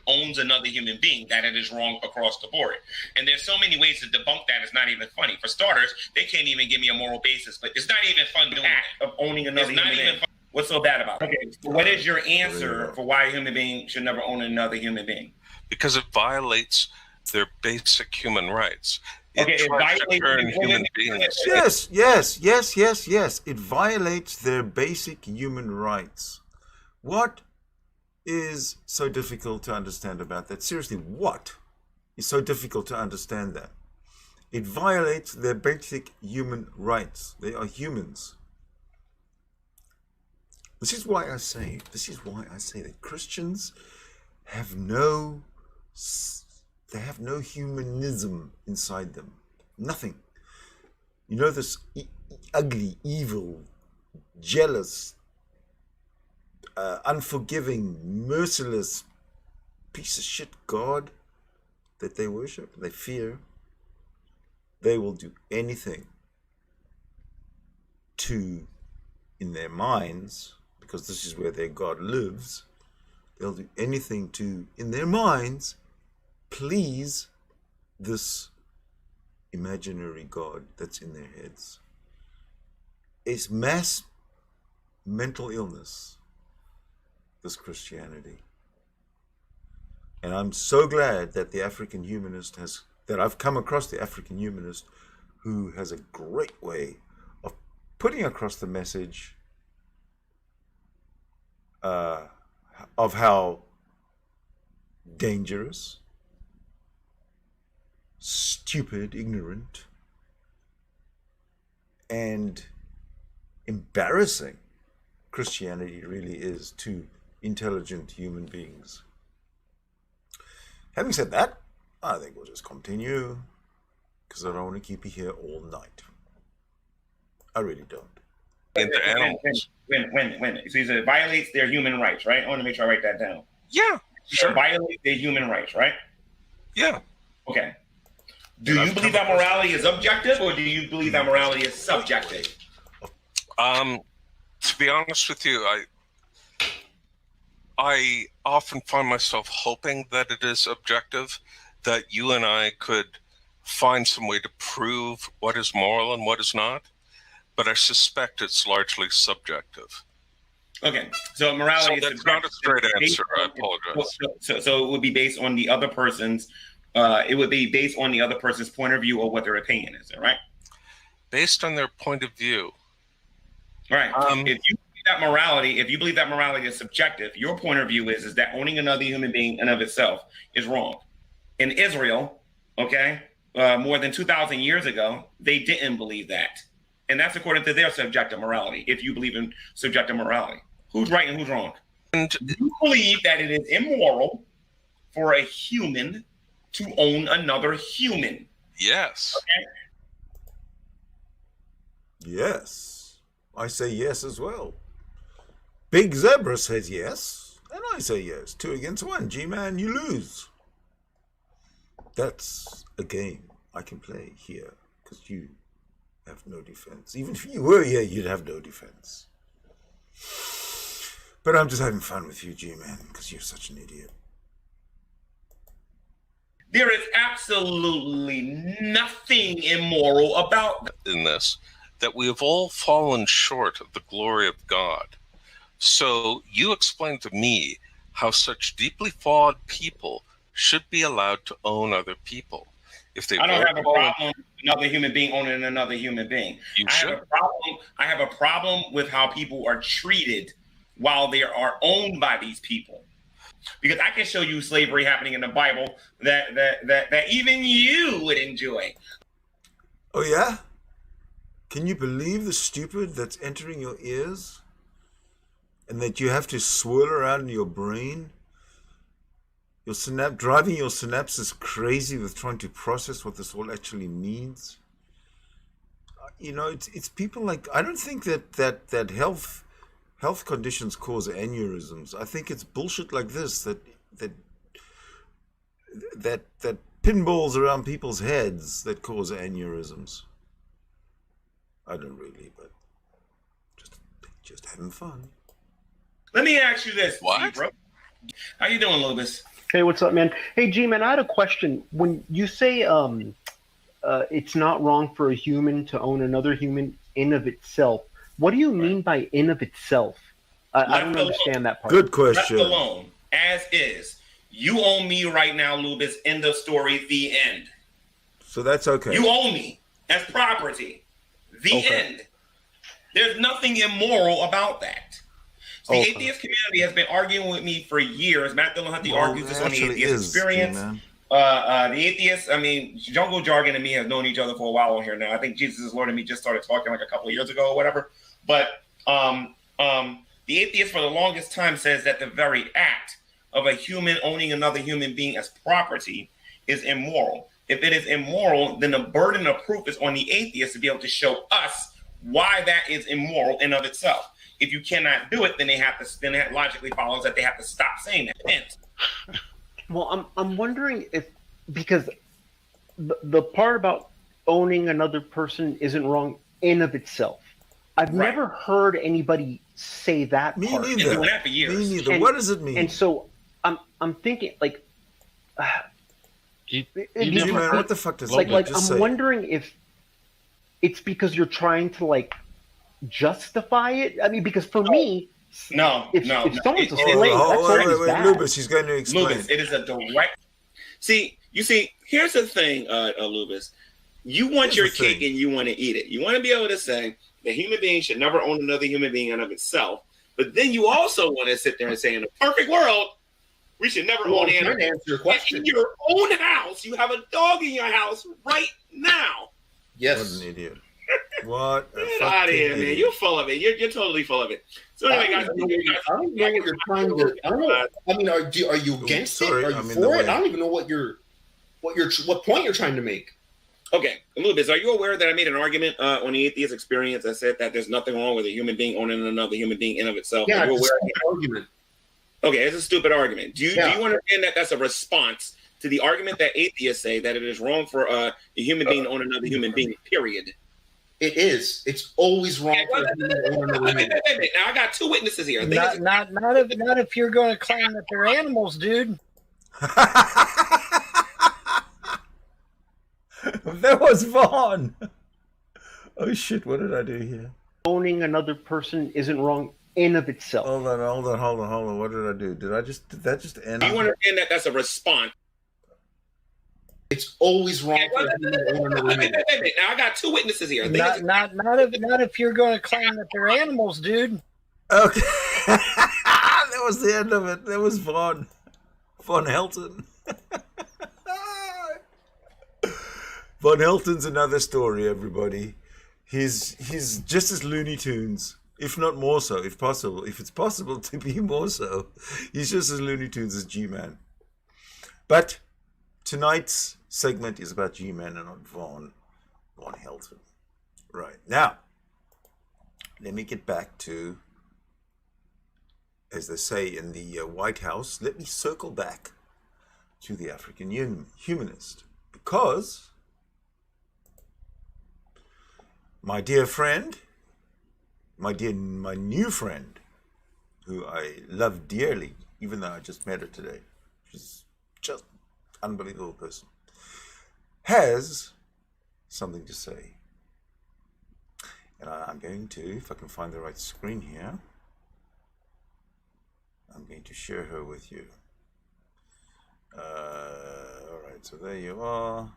Owns another human being, that it is wrong across the board. And there's so many ways to debunk that. It's not even funny. For starters, they can't even give me a moral basis, but it's not even fun doing that. Of owning another human being. What's so bad about it? Okay, so what is your answer for why a human being should never own another human being? Because it violates their basic human rights. It violates human beings. Yes. It violates their basic human rights. What is so difficult to understand about that? Seriously, what is so difficult to understand that? It violates their basic human rights. They are humans. This is why I say that Christians have no humanism inside them. Nothing. You know, this ugly, evil, jealous, unforgiving, merciless piece of shit God that they worship, they fear. They will do anything to, in their minds, because this is where their God lives, they'll do anything to, in their minds, please this imaginary God that's in their heads. It's mass mental illness, this Christianity. And I'm so glad that the African Humanist that I've come across the African Humanist who has a great way of putting across the message of how dangerous, stupid, ignorant, and embarrassing Christianity really is to intelligent human beings. Having said that, I think we'll just continue because I don't want to keep you here all night. I really don't. When. So it violates their human rights, right? I want to make sure I write that down. Yeah, sure. It violates their human rights, right? Yeah. Okay. Do you believe that morality is objective, or do you believe that morality is subjective? To be honest with you, I often find myself hoping that it is objective, that you and I could find some way to prove what is moral and what is not. But I suspect it's largely subjective. Okay, so morality. So that's not a straight answer. I apologize. So it would be based on the other person's. It would be based on the other person's point of view or what their opinion is. Right? Based on their point of view. Right. If you believe that morality is subjective, your point of view is that owning another human being in of itself is wrong. In Israel, okay, more than 2,000 years ago, they didn't believe that. And that's according to their subjective morality. If you believe in subjective morality, who's right and who's wrong? And you believe that it is immoral for a human to own another human. Yes. Okay? Yes. I say yes as well. Big Zebra says yes, and I say yes. 2 against 1. G-Man, you lose. That's a game I can play here, because you have no defense. Even if you were here, you'd have no defense. But I'm just having fun with you, G-Man, because you're such an idiot. There is absolutely nothing immoral about in this, that we have all fallen short of the glory of God. So you explain to me how such deeply flawed people should be allowed to own other people. If they I don't have a problem with another human being owning another human being. I have a problem with how people are treated while they are owned by these people. because I can show you slavery happening in the Bible that even you would enjoy. Oh yeah? Can you believe the stupid that's entering your ears? And that you have to swirl around in your brain? Driving your synapses crazy with trying to process what this all actually means? You know, it's people like, I don't think that health conditions cause aneurysms. I think it's bullshit like this that pinballs around people's heads that cause aneurysms. I don't really, but just having fun. Let me ask you this, What? bro. How you doing, Lubis? Hey, what's up, man? Hey, G-Man, I had a question. When you say it's not wrong for a human to own another human in of itself, what do you mean by in of itself? I don't understand that part. Good question. Left alone, as is. You own me right now, Lubis. End of story, the end. So that's okay. You own me as property. The end. There's nothing immoral about that. The atheist community has been arguing with me for years. Matt Dillahunty argues this on the atheist experience. The atheists, I mean, Jungle Jargon and me have known each other for a while on here now. I think Jesus is Lord and me just started talking like a couple of years ago or whatever. But the atheist for the longest time says that the very act of a human owning another human being as property is immoral. If it is immoral, then the burden of proof is on the atheist to be able to show us why that is immoral in of itself. If you cannot do it, then that logically follows that they have to stop saying that. Hence. Well, I'm wondering if, because the part about owning another person isn't wrong in of itself. I've never heard anybody say that Me part. neither. Been doing that for years. Me neither. What does it mean? And so I'm thinking like, G-Man, what the fuck does it mean? like Just I'm say. wondering if it's because you're trying to like justify it. I mean, because for me, if someone's a slave, that's always bad. Lubis, he's going to explain. Lubis, it is a direct. See, here's the thing, Lubis. You want your cake and you want to eat it. You want to be able to say that human beings should never own another human being in of itself. But then you also want to sit there and say, in a perfect world, we should never own animals. Answer your question. In your own house, you have a dog in your house right now. Yes. What an idiot. What a Get out of here, man. idiot. You're full of it. You're totally full of it. So anyway, guys, I don't know what you're trying to. I don't know. I mean, are you against it? Are you for it? I don't even know what point you're trying to make. Okay, Lubis, are you aware that I made an argument on the atheist experience that said that there's nothing wrong with a human being owning another human being in of itself? Yeah, are you it's aware a stupid argument. Okay, it's a stupid argument. Do you understand that that's a response to the argument that atheists say that it is wrong for a human being to own another human being, period? It is. It's always wrong for a human to own another human. Now I got two witnesses here. Not if you're going to claim that they're animals, dude. That was Vaughn. Oh shit! What did I do here? Owning another person isn't wrong in of itself. Hold on. What did I do? Did that just end? Do you understand that that's a response? It's always wrong for a human to own another human. Now I got two witnesses here. Not if you're going to claim that they're animals, dude. Okay. That was the end of it. That was Von Helton. Von Helton's another story, everybody. He's just as Looney Tunes, if not more so, if possible. If it's possible to be more so, he's just as Looney Tunes as G-Man. But tonight's segment is about G-Man and not Von Helton. Right. Now, let me get back to, as they say in the White House, let me circle back to the African Humanist. Because my dear friend, my new friend, who I love dearly, even though I just met her today, she's just an unbelievable person, has something to say. And I'm going to, if I can find the right screen here, I'm going to share her with you. All right, so there you are.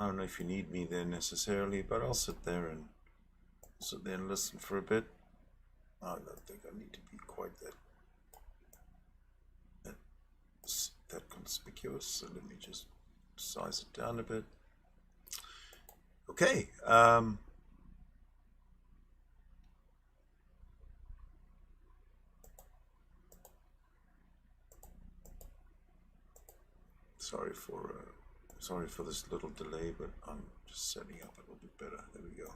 I don't know if you need me there necessarily, but I'll sit there and listen for a bit. I don't think I need to be quite that conspicuous, so let me just size it down a bit. Okay. Sorry for this little delay, but I'm just setting up a little bit better. There we go.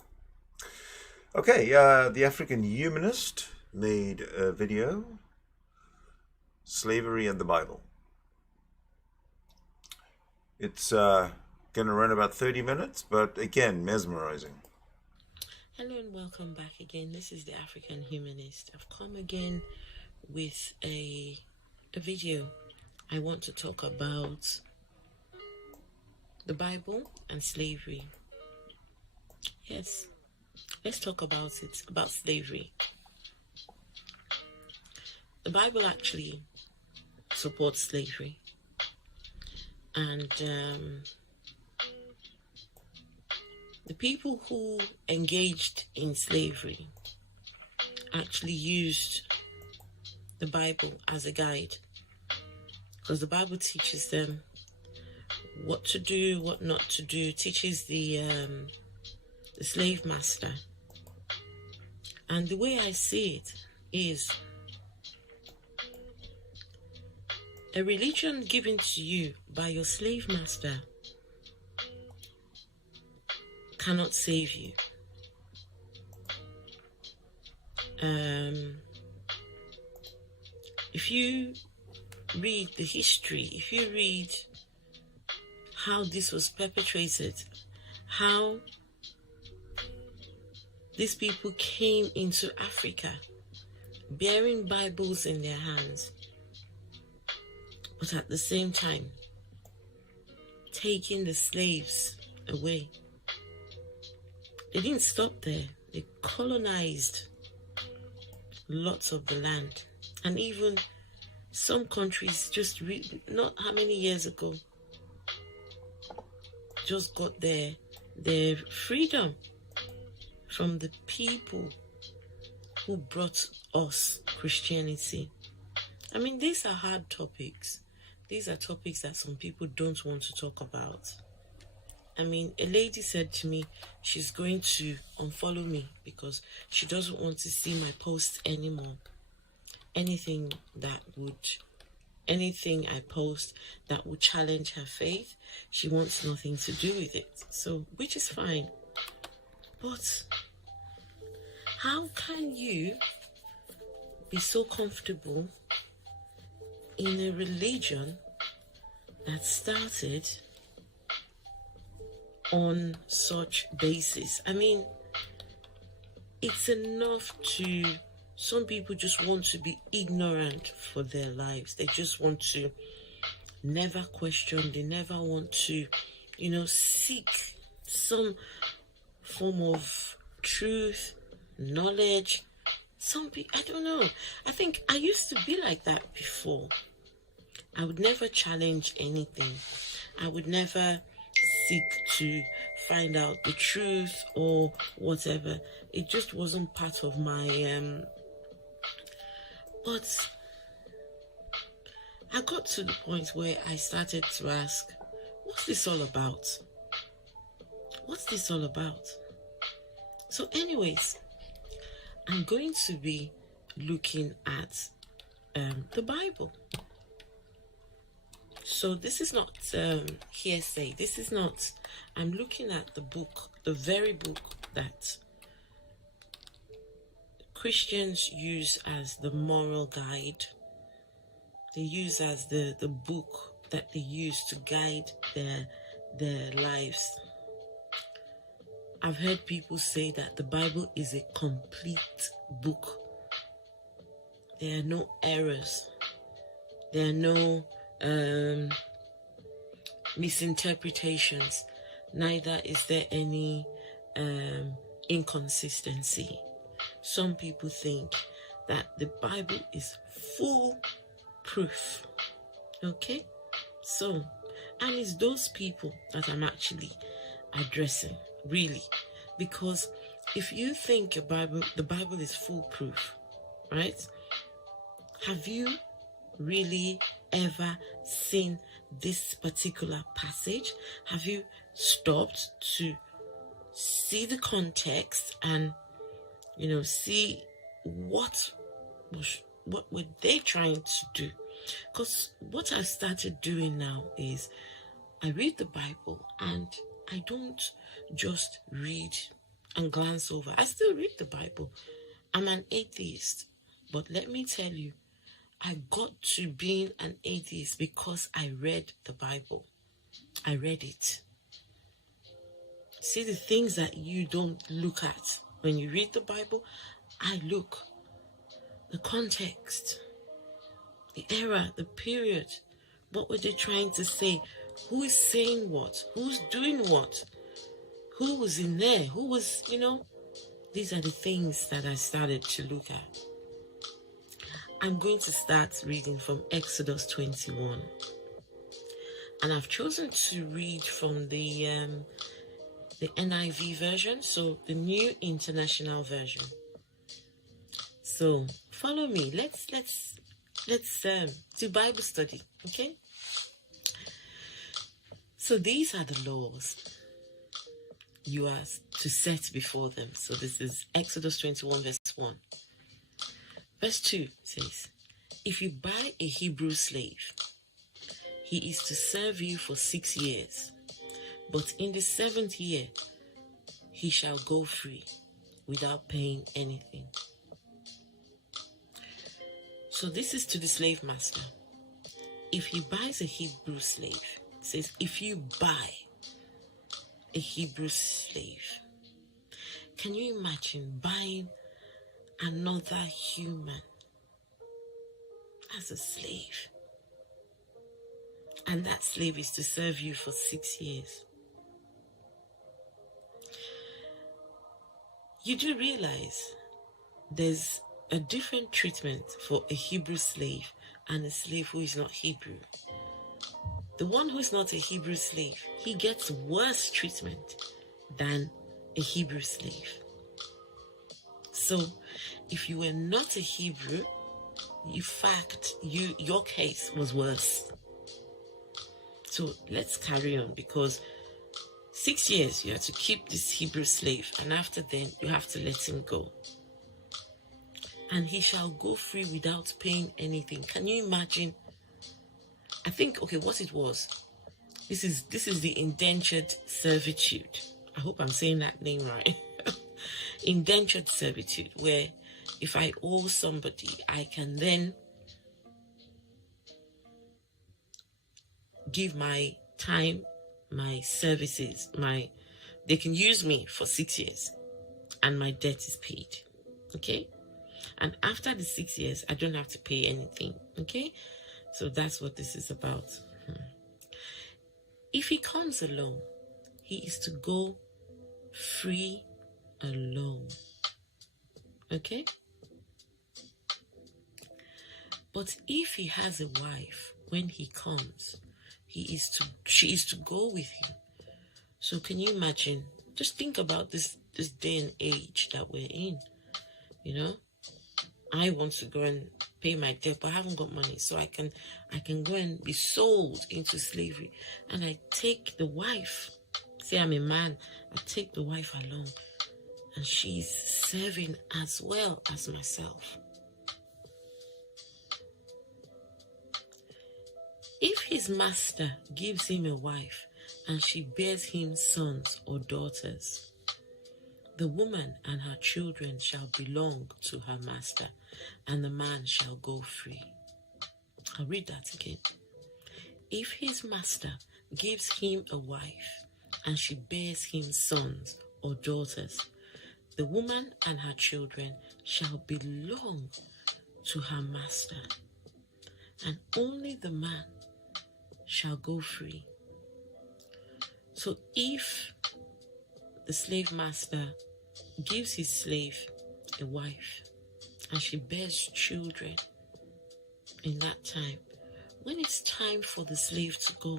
Okay, the African Humanist made a video, Slavery and the Bible. It's going to run about 30 minutes, but again, mesmerizing. Hello and welcome back again. This is the African Humanist. I've come again with a video. I want to talk about the Bible and slavery. Yes, let's talk about it, about slavery. The Bible actually supports slavery. And the people who engaged in slavery actually used the Bible as a guide, because the Bible teaches them what to do, what not to do, teaches the slave master. And the way I see it is a religion given to you by your slave master cannot save you. If you read the history, if you read how this was perpetrated, how these people came into Africa bearing Bibles in their hands, but at the same time taking the slaves away. They didn't stop there. They colonized lots of the land. And even some countries just not how many years ago just got their freedom from the people who brought us Christianity. I mean, these are hard topics. These are topics that some people don't want to talk about. I mean, a lady said to me she's going to unfollow me because she doesn't want to see my posts anymore. Anything I post that would challenge her faith, she wants nothing to do with it. So, which is fine. But how can you be so comfortable in a religion that started on such basis? I mean, it's enough to, some people just want to be ignorant for their lives. They just want to never question, they never want to, seek some form of truth, knowledge. Some people, I don't know. I think I used to be like that before. I would never challenge anything. I would never seek to find out the truth or whatever. It just wasn't part of my but I got to the point where I started to ask, what's this all about? What's this all about? So anyways, I'm going to be looking at the Bible. So this is not hearsay. This is not, I'm looking at the book, the very book that Christians use as the moral guide. They use as the book that they use to guide their lives. I've heard people say that the Bible is a complete book. There are no errors. There are no misinterpretations. Neither is there any inconsistency. Some people think that the Bible is full proof. Okay? So, and it's those people that I'm actually addressing, really. Because if you think the Bible is foolproof, right? Have you really ever seen this particular passage? Have you stopped to see the context and, see what were they trying to do? Because what I started doing now is I read the Bible and I don't just read and glance over. I still read the Bible. I'm an atheist, but let me tell you, I got to being an atheist because I read the Bible. I read it. See, the things that you don't look at when you read the Bible, I look. The context, the era, the period. What were they trying to say? Who is saying what? Who's doing what? Who was in there? Who was, These are the things that I started to look at. I'm going to start reading from Exodus 21. And I've chosen to read from the NIV version, so the New International Version. So follow me. Let's do Bible study, okay? So these are the laws you are to set before them. So this is Exodus 21 verse 1. Verse 2 says, if you buy a Hebrew slave, he is to serve you for 6 years, but in the 7th year, he shall go free without paying anything. So this is to the slave master. If he buys a Hebrew slave, it says, if you buy a Hebrew slave, can you imagine buying another human as a slave? And that slave is to serve you for 6 years. You do realize there's a different treatment for a Hebrew slave and a slave who is not Hebrew. The one who is not a Hebrew slave, he gets worse treatment than a Hebrew slave. So, if you were not a Hebrew, in fact, your case was worse. So let's carry on, because 6 years you have to keep this Hebrew slave, and after then you have to let him go. And he shall go free without paying anything. Can you imagine? I think, okay, what it was, this is the indentured servitude. I hope I'm saying that name right. Indentured servitude, where if I owe somebody, I can then give my time, my services, they can use me for 6 years and my debt is paid. Okay? And after the 6 years, I don't have to pay anything. Okay? So that's what this is about. If he comes alone, he is to go free alone. Okay? But if he has a wife, when he comes, she is to go with him. So can you imagine? Just think about this day and age that we're in. I want to go and pay my debt, but I haven't got money, so I can go and be sold into slavery, and I take the wife. Say I'm a man, I take the wife along, and she's serving as well as myself. If his master gives him a wife and she bears him sons or daughters, the woman and her children shall belong to her master, and the man shall go free. I'll read that again. If his master gives him a wife and she bears him sons or daughters, the woman and her children shall belong to her master, and only the man shall go free. So if the slave master gives his slave a wife and she bears children in that time, when it's time for the slave to go,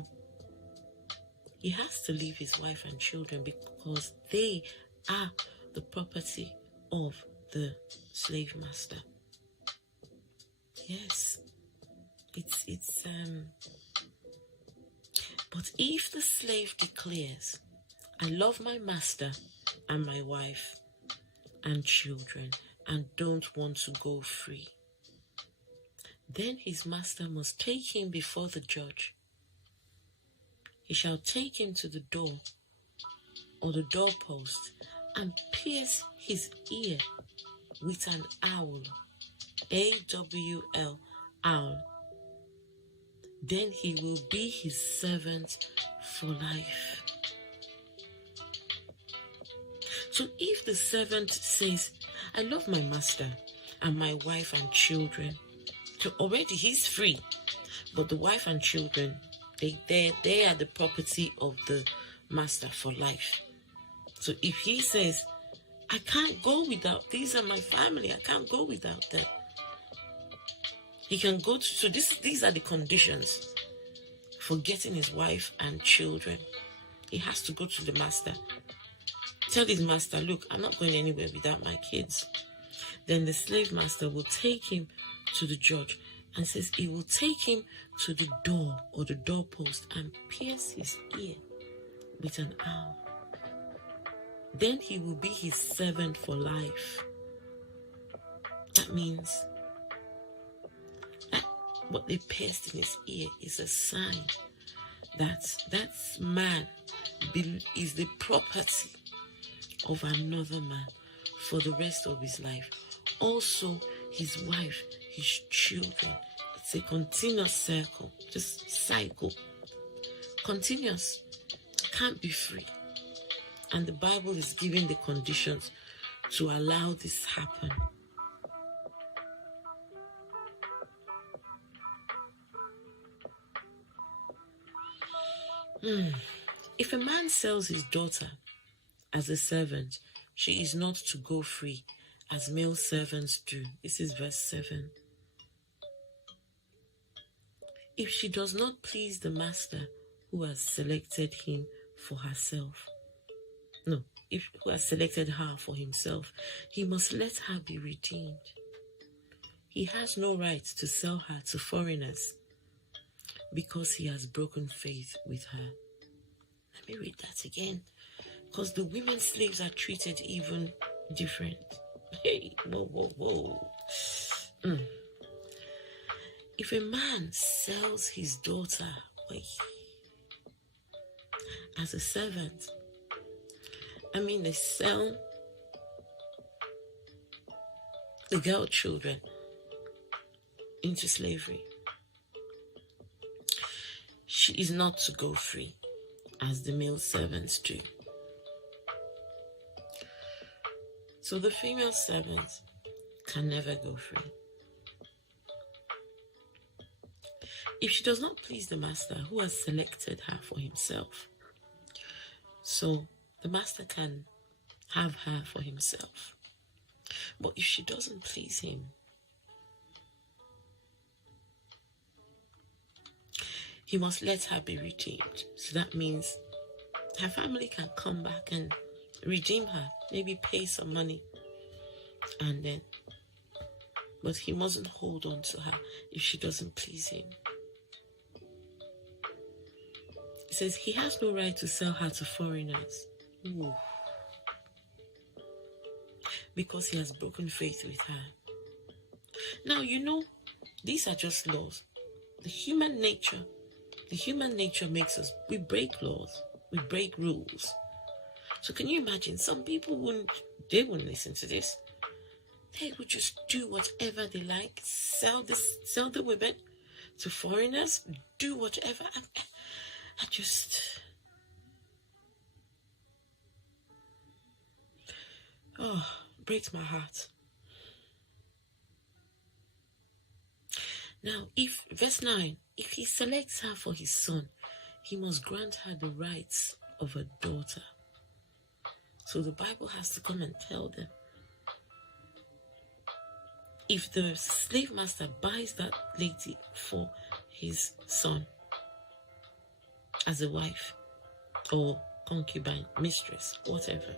he has to leave his wife and children, because they are the property of the slave master. But if the slave declares, I love my master and my wife and children and don't want to go free, then his master must take him before the judge. He shall take him to the door or the doorpost and pierce his ear with an awl, A-W-L, owl. Then he will be his servant for life. So if the servant says, I love my master and my wife and children, so already he's free, but the wife and children, they are the property of the master for life. So if he says, I can't go without, these are my family, I can't go without them, he can go to, so these are the conditions for getting his wife and children. He has to go to the master. Tell his master, look, I'm not going anywhere without my kids. Then the slave master will take him to the judge and says he will take him to the door or the doorpost and pierce his ear with an awl. Then he will be his servant for life. That means that what they pierced in his ear is a sign that that man is the property of another man for the rest of his life. Also, his wife, his children. It's a continuous circle, just cycle. Continuous. Can't be free. And the Bible is giving the conditions to allow this happen. If a man sells his daughter as a servant, she is not to go free, as male servants do. This is verse 7. If she does not please the master who has selected him for herself, who has selected her for himself, he must let her be redeemed. He has no right to sell her to foreigners because he has broken faith with her. Let me read that again, because the women slaves are treated even different. Hey, whoa. If a man sells his daughter as a servant, they sell the girl children into slavery. She is not to go free, as the male servants do. So the female servant can never go free. If she does not please the master who has selected her for himself, so the master can have her for himself. But if she doesn't please him, he must let her be redeemed. So that means her family can come back and redeem her, maybe pay some money, and then, but he mustn't hold on to her if she doesn't please him. It says he has no right to sell her to foreigners. Ooh. Because he has broken faith with her. Now, these are just laws. The human nature makes us, we break laws, we break rules. So can you imagine, some people wouldn't listen to this. They would just do whatever they like, sell the women to foreigners, do whatever. I just... breaks my heart. Now, verse 9, if he selects her for his son, he must grant her the rights of a daughter. So the Bible has to come and tell them, if the slave master buys that lady for his son as a wife or concubine, mistress, whatever,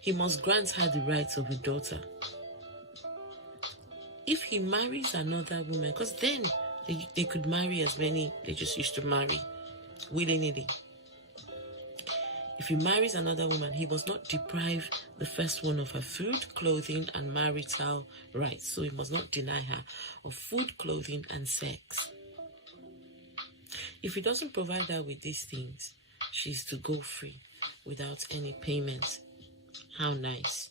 he must grant her the rights of a daughter. If he marries another woman, because then they could marry as many, they just used to marry willy-nilly. If he marries another woman, he must not deprive the first one of her food, clothing, and marital rights. So he must not deny her of food, clothing, and sex. If he doesn't provide her with these things, she's to go free without any payment. How nice.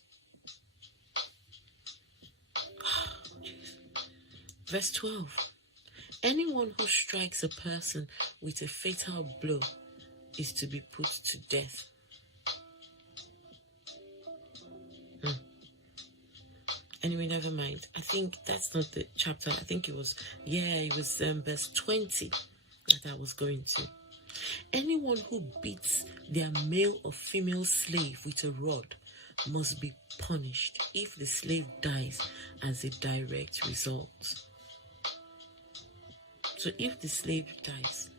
Verse 12. Anyone who strikes a person with a fatal blow is to be put to death. Anyway, never mind. I think that's not the chapter. I think it was verse 20 that I was going to. Anyone who beats their male or female slave with a rod must be punished if the slave dies as a direct result. So if the slave dies,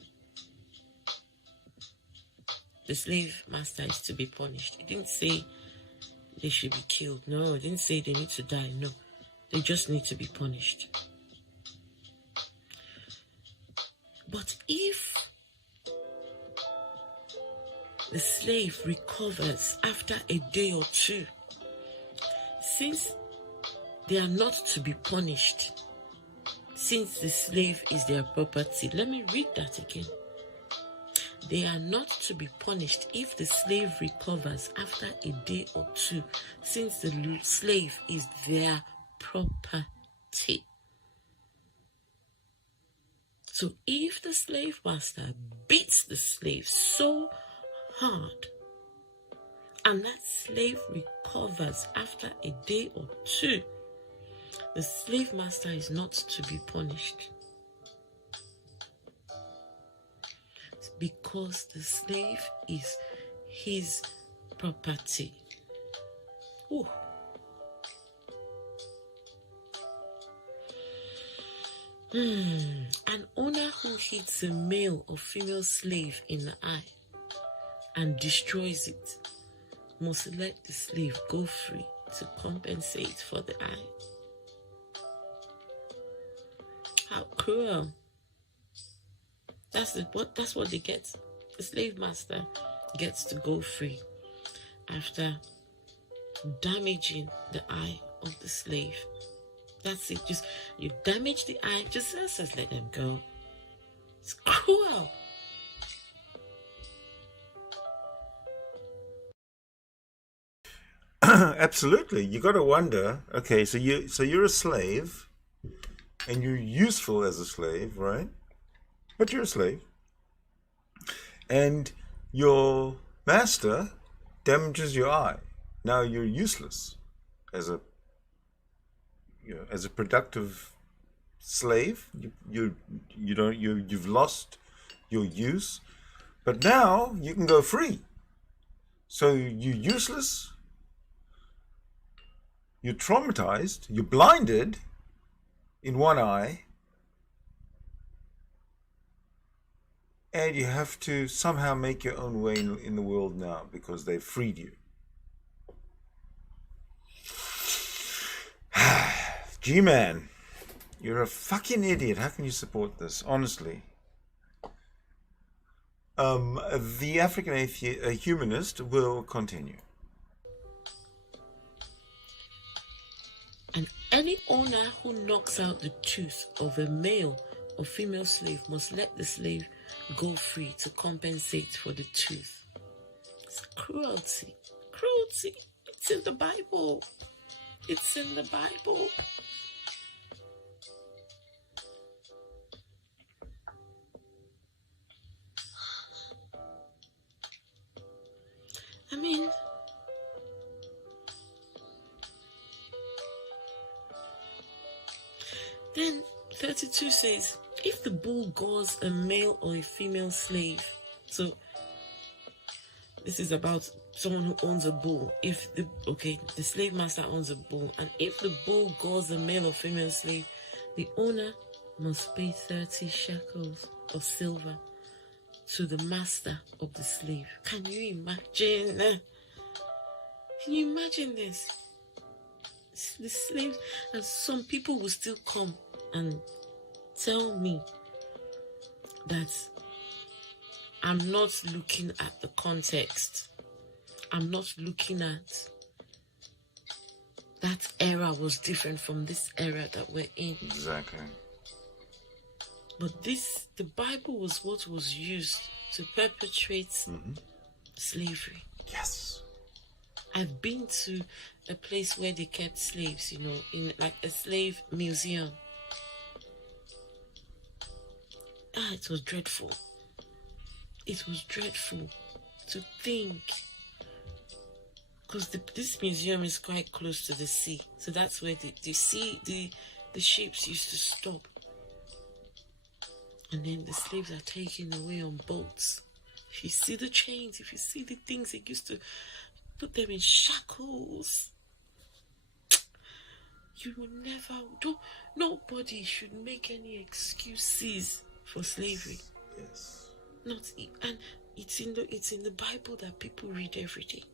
the slave master is to be punished. It didn't say they should be killed. No, it didn't say they need to die. No, they just need to be punished. But if the slave recovers after a day or two, since they are not to be punished, since the slave is their property. Let me read that again. They are not to be punished if the slave recovers after a day or two, since the slave is their property. So if the slave master beats the slave so hard, and that slave recovers after a day or two, the slave master is not to be punished, because the slave is his property. Ooh. An owner who hits a male or female slave in the eye and destroys it must let the slave go free to compensate for the eye. How cruel. That's what they get. The slave master gets to go free after damaging the eye of the slave. That's it. Just you damage the eye, just let them go. It's cruel. Absolutely. You got to wonder. Okay, so you're a slave, and you're useful as a slave, right? But you're a slave, and your master damages your eye. Now you're useless as a productive slave. You've lost your use, but now you can go free. So you're useless. You're traumatized. You're blinded in one eye. And you have to somehow make your own way in the world now because they've freed you. G-Man, you're a fucking idiot. How can you support this? Honestly. The African Humanist will continue. And any owner who knocks out the tooth of a male or female slave must let the slave go free to compensate for the tooth. It's cruelty. Cruelty. It's in the Bible. It's in the Bible. I mean, then 32 says, if the bull gores a male or a female slave, so this is about someone who owns a bull. If the slave master owns a bull, and if the bull gores a male or female slave, the owner must pay 30 shekels of silver to the master of the slave. Can you imagine? Can you imagine this? the slaves, and some people will still come and tell me that I'm not looking at the context. I'm not looking at that era was different from this era that we're in. Exactly. But the Bible was what was used to perpetrate slavery. Yes. I've been to a place where they kept slaves, in like a slave museum. It was dreadful. It was dreadful to think. Because this museum is quite close to the sea. So that's where the ships used to stop. And then the slaves are taken away on boats. If you see the chains, if you see the things they used to put them in shackles, you will never, nobody should make any excuses for slavery. Yes. And it's in the Bible that people read every day.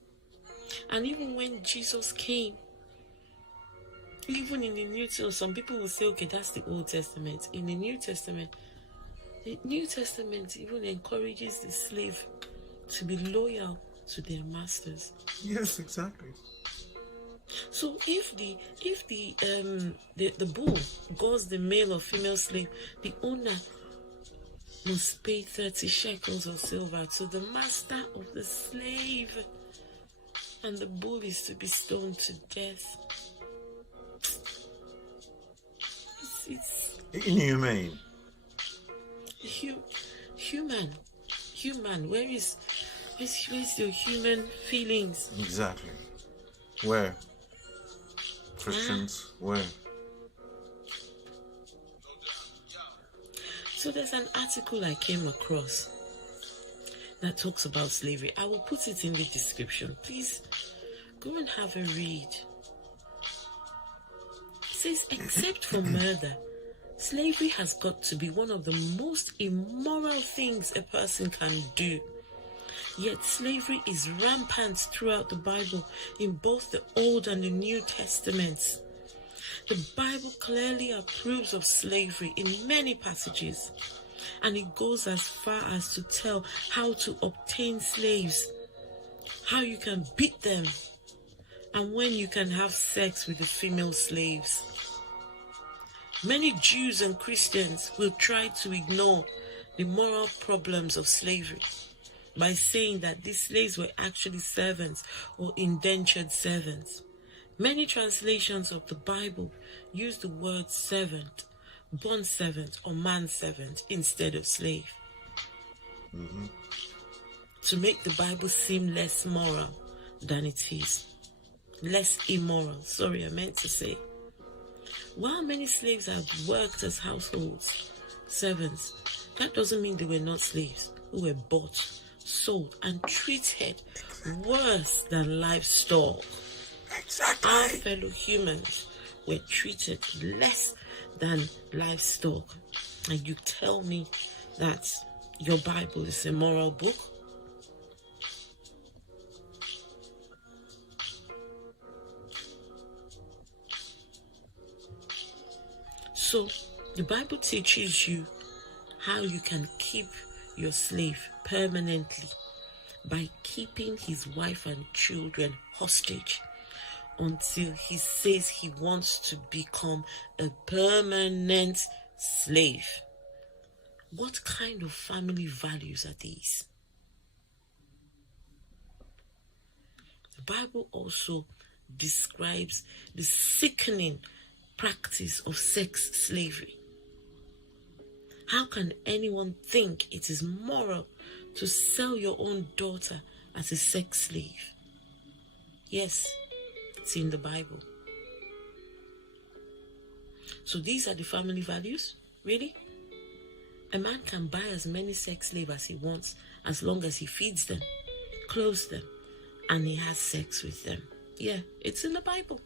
And even when Jesus came, even in the New Testament, some people will say, okay, that's the Old Testament. In the New Testament even encourages the slave to be loyal to their masters. Yes, exactly. So if the bull goes the male or female slave, the owner must pay 30 shekels of silver to the master of the slave, and the bull is to be stoned to death. It's inhumane. Human. Where's your human feelings? Exactly. Where? Christians, where? So there's an article I came across that talks about slavery. I will put it in the description. Please go and have a read. It says, except for murder, slavery has got to be one of the most immoral things a person can do. Yet slavery is rampant throughout the Bible in both the Old and the New Testaments. The Bible clearly approves of slavery in many passages, and it goes as far as to tell how to obtain slaves, how you can beat them, and when you can have sex with the female slaves. Many Jews and Christians will try to ignore the moral problems of slavery by saying that these slaves were actually servants or indentured servants. Many translations of the Bible use the word servant, bond servant, or manservant instead of slave. To make the Bible seem less moral than it is. Less immoral, sorry, I meant to say. While many slaves have worked as household servants, that doesn't mean they were not slaves who were bought, sold, and treated worse than livestock. Exactly. Our fellow humans were treated less than livestock. And you tell me that your Bible is a moral book? So, the Bible teaches you how you can keep your slave permanently by keeping his wife and children hostage until he says he wants to become a permanent slave. What kind of family values are these? The Bible also describes the sickening practice of sex slavery. How can anyone think it is moral to sell your own daughter as a sex slave? Yes, it's in the Bible. So these are the family values? Really? A man can buy as many sex slaves as he wants as long as he feeds them, clothes them, and he has sex with them. Yeah, it's in the Bible.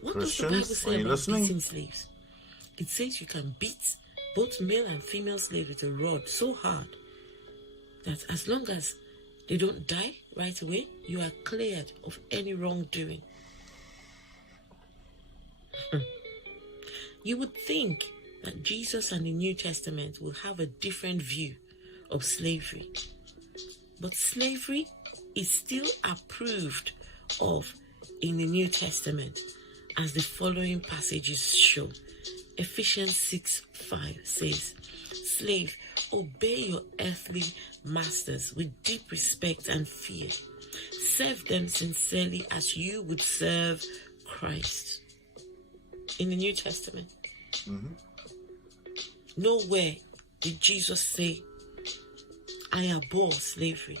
What does the Bible say about beating slaves? It says you can beat both male and female slaves with a rod so hard that as long as they don't die right away, you are cleared of any wrongdoing. You would think that Jesus and the New Testament will have a different view of slavery. But slavery is still approved of in the New Testament, as the following passages show. Ephesians 6:5 says, "Slave, obey your earthly masters with deep respect and fear. Serve them sincerely as you would serve Christ." In the New Testament, nowhere did Jesus say, "I abhor slavery.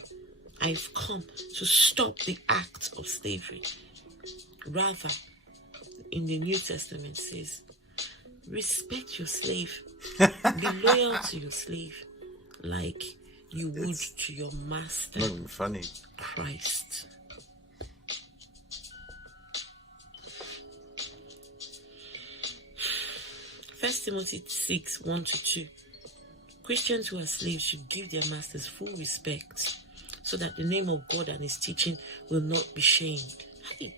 I've come to stop the act of slavery." Rather, in the New Testament says, respect your slave. Be loyal to your slave like you would to your master, not even funny. Christ. First Timothy 6:1-2. Christians who are slaves should give their masters full respect so that the name of God and his teaching will not be shamed. Hey.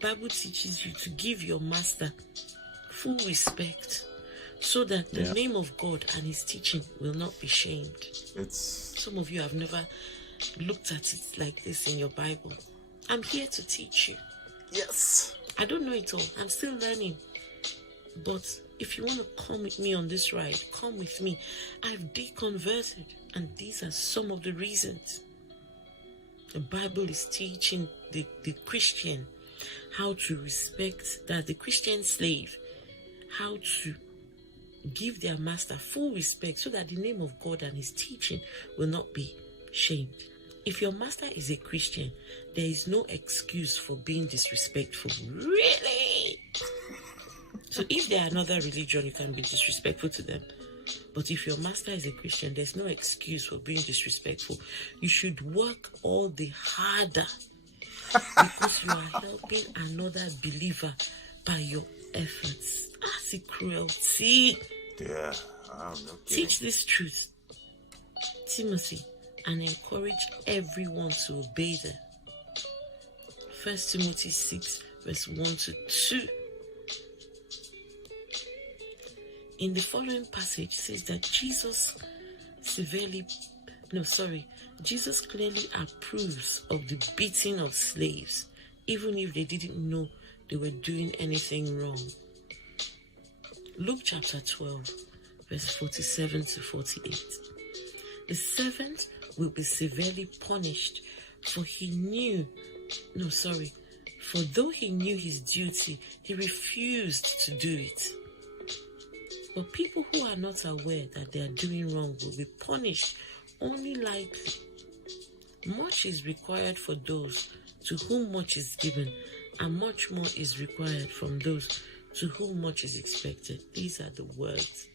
Bible teaches you to give your master full respect so that the name of God and his teaching will not be shamed. Some of you have never looked at it like this in your Bible. I'm here to teach you. Yes. I don't know it all. I'm still learning. But if you want to come with me on this ride, come with me. I've deconverted, and these are some of the reasons. The Bible is teaching the Christian how to respect, that the Christian slave, how to give their master full respect so that the name of God and his teaching will not be shamed. If your master is a Christian, there is no excuse for being disrespectful. Really? So if they are another religion, you can be disrespectful to them. But if your master is a Christian, there's no excuse for being disrespectful. You should work all the harder because you are helping another believer by your efforts. That's a cruelty. Yeah, I'm not kidding. Teach this truth, Timothy, and encourage everyone to obey them. 1 Timothy 6:1-2. In the following passage says that Jesus clearly approves of the beating of slaves, even if they didn't know they were doing anything wrong. Luke chapter 12, verse 47-48. The servant will be severely punished, for though he knew his duty, he refused to do it. But people who are not aware that they are doing wrong will be punished only lightly. Much is required for those to whom much is given, and much more is required from those to whom much is expected. These are the words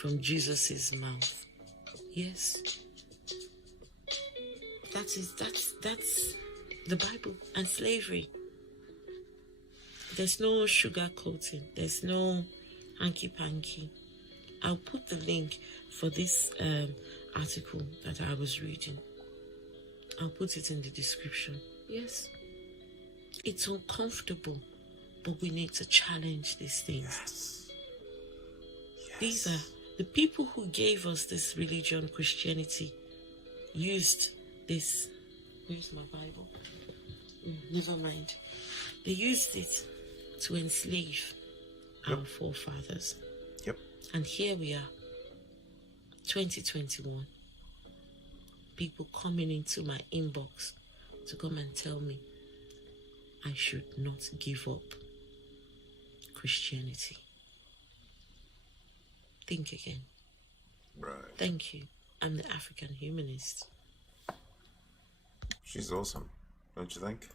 from Jesus' mouth. Yes. That's the Bible and slavery. There's no sugar coating. There's no hanky-panky. I'll put the link for this article that I was reading. I'll put it in the description. Yes. It's uncomfortable, but we need to challenge these things. Yes. These are the people who gave us this religion, Christianity, used this. Where's my Bible? Never mind. They used it to enslave our forefathers. Yep. And here we are, 2021. People coming into my inbox to come and tell me I should not give up Christianity. Think again. Right. Thank you. I'm the African Humanist. She's awesome, don't you think?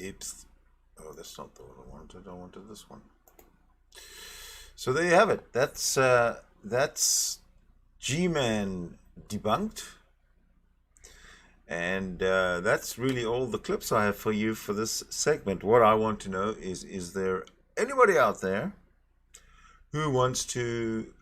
Oops. Oh, that's not the one I wanted. I wanted this one. So there you have it. That's G-Man debunked. And that's really all the clips I have for you for this segment. What I want to know is there anybody out there who wants to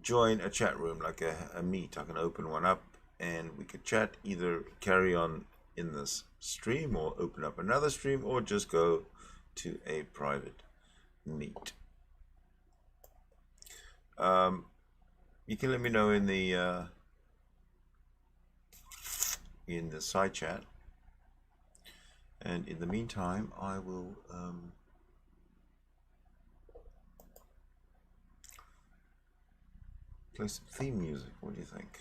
join a chat room, like a meet. I can open one up and we could chat, either carry on in this stream or open up another stream or just go to a private meet. You can let me know in the side chat, and in the meantime I will play some theme music. What do you think?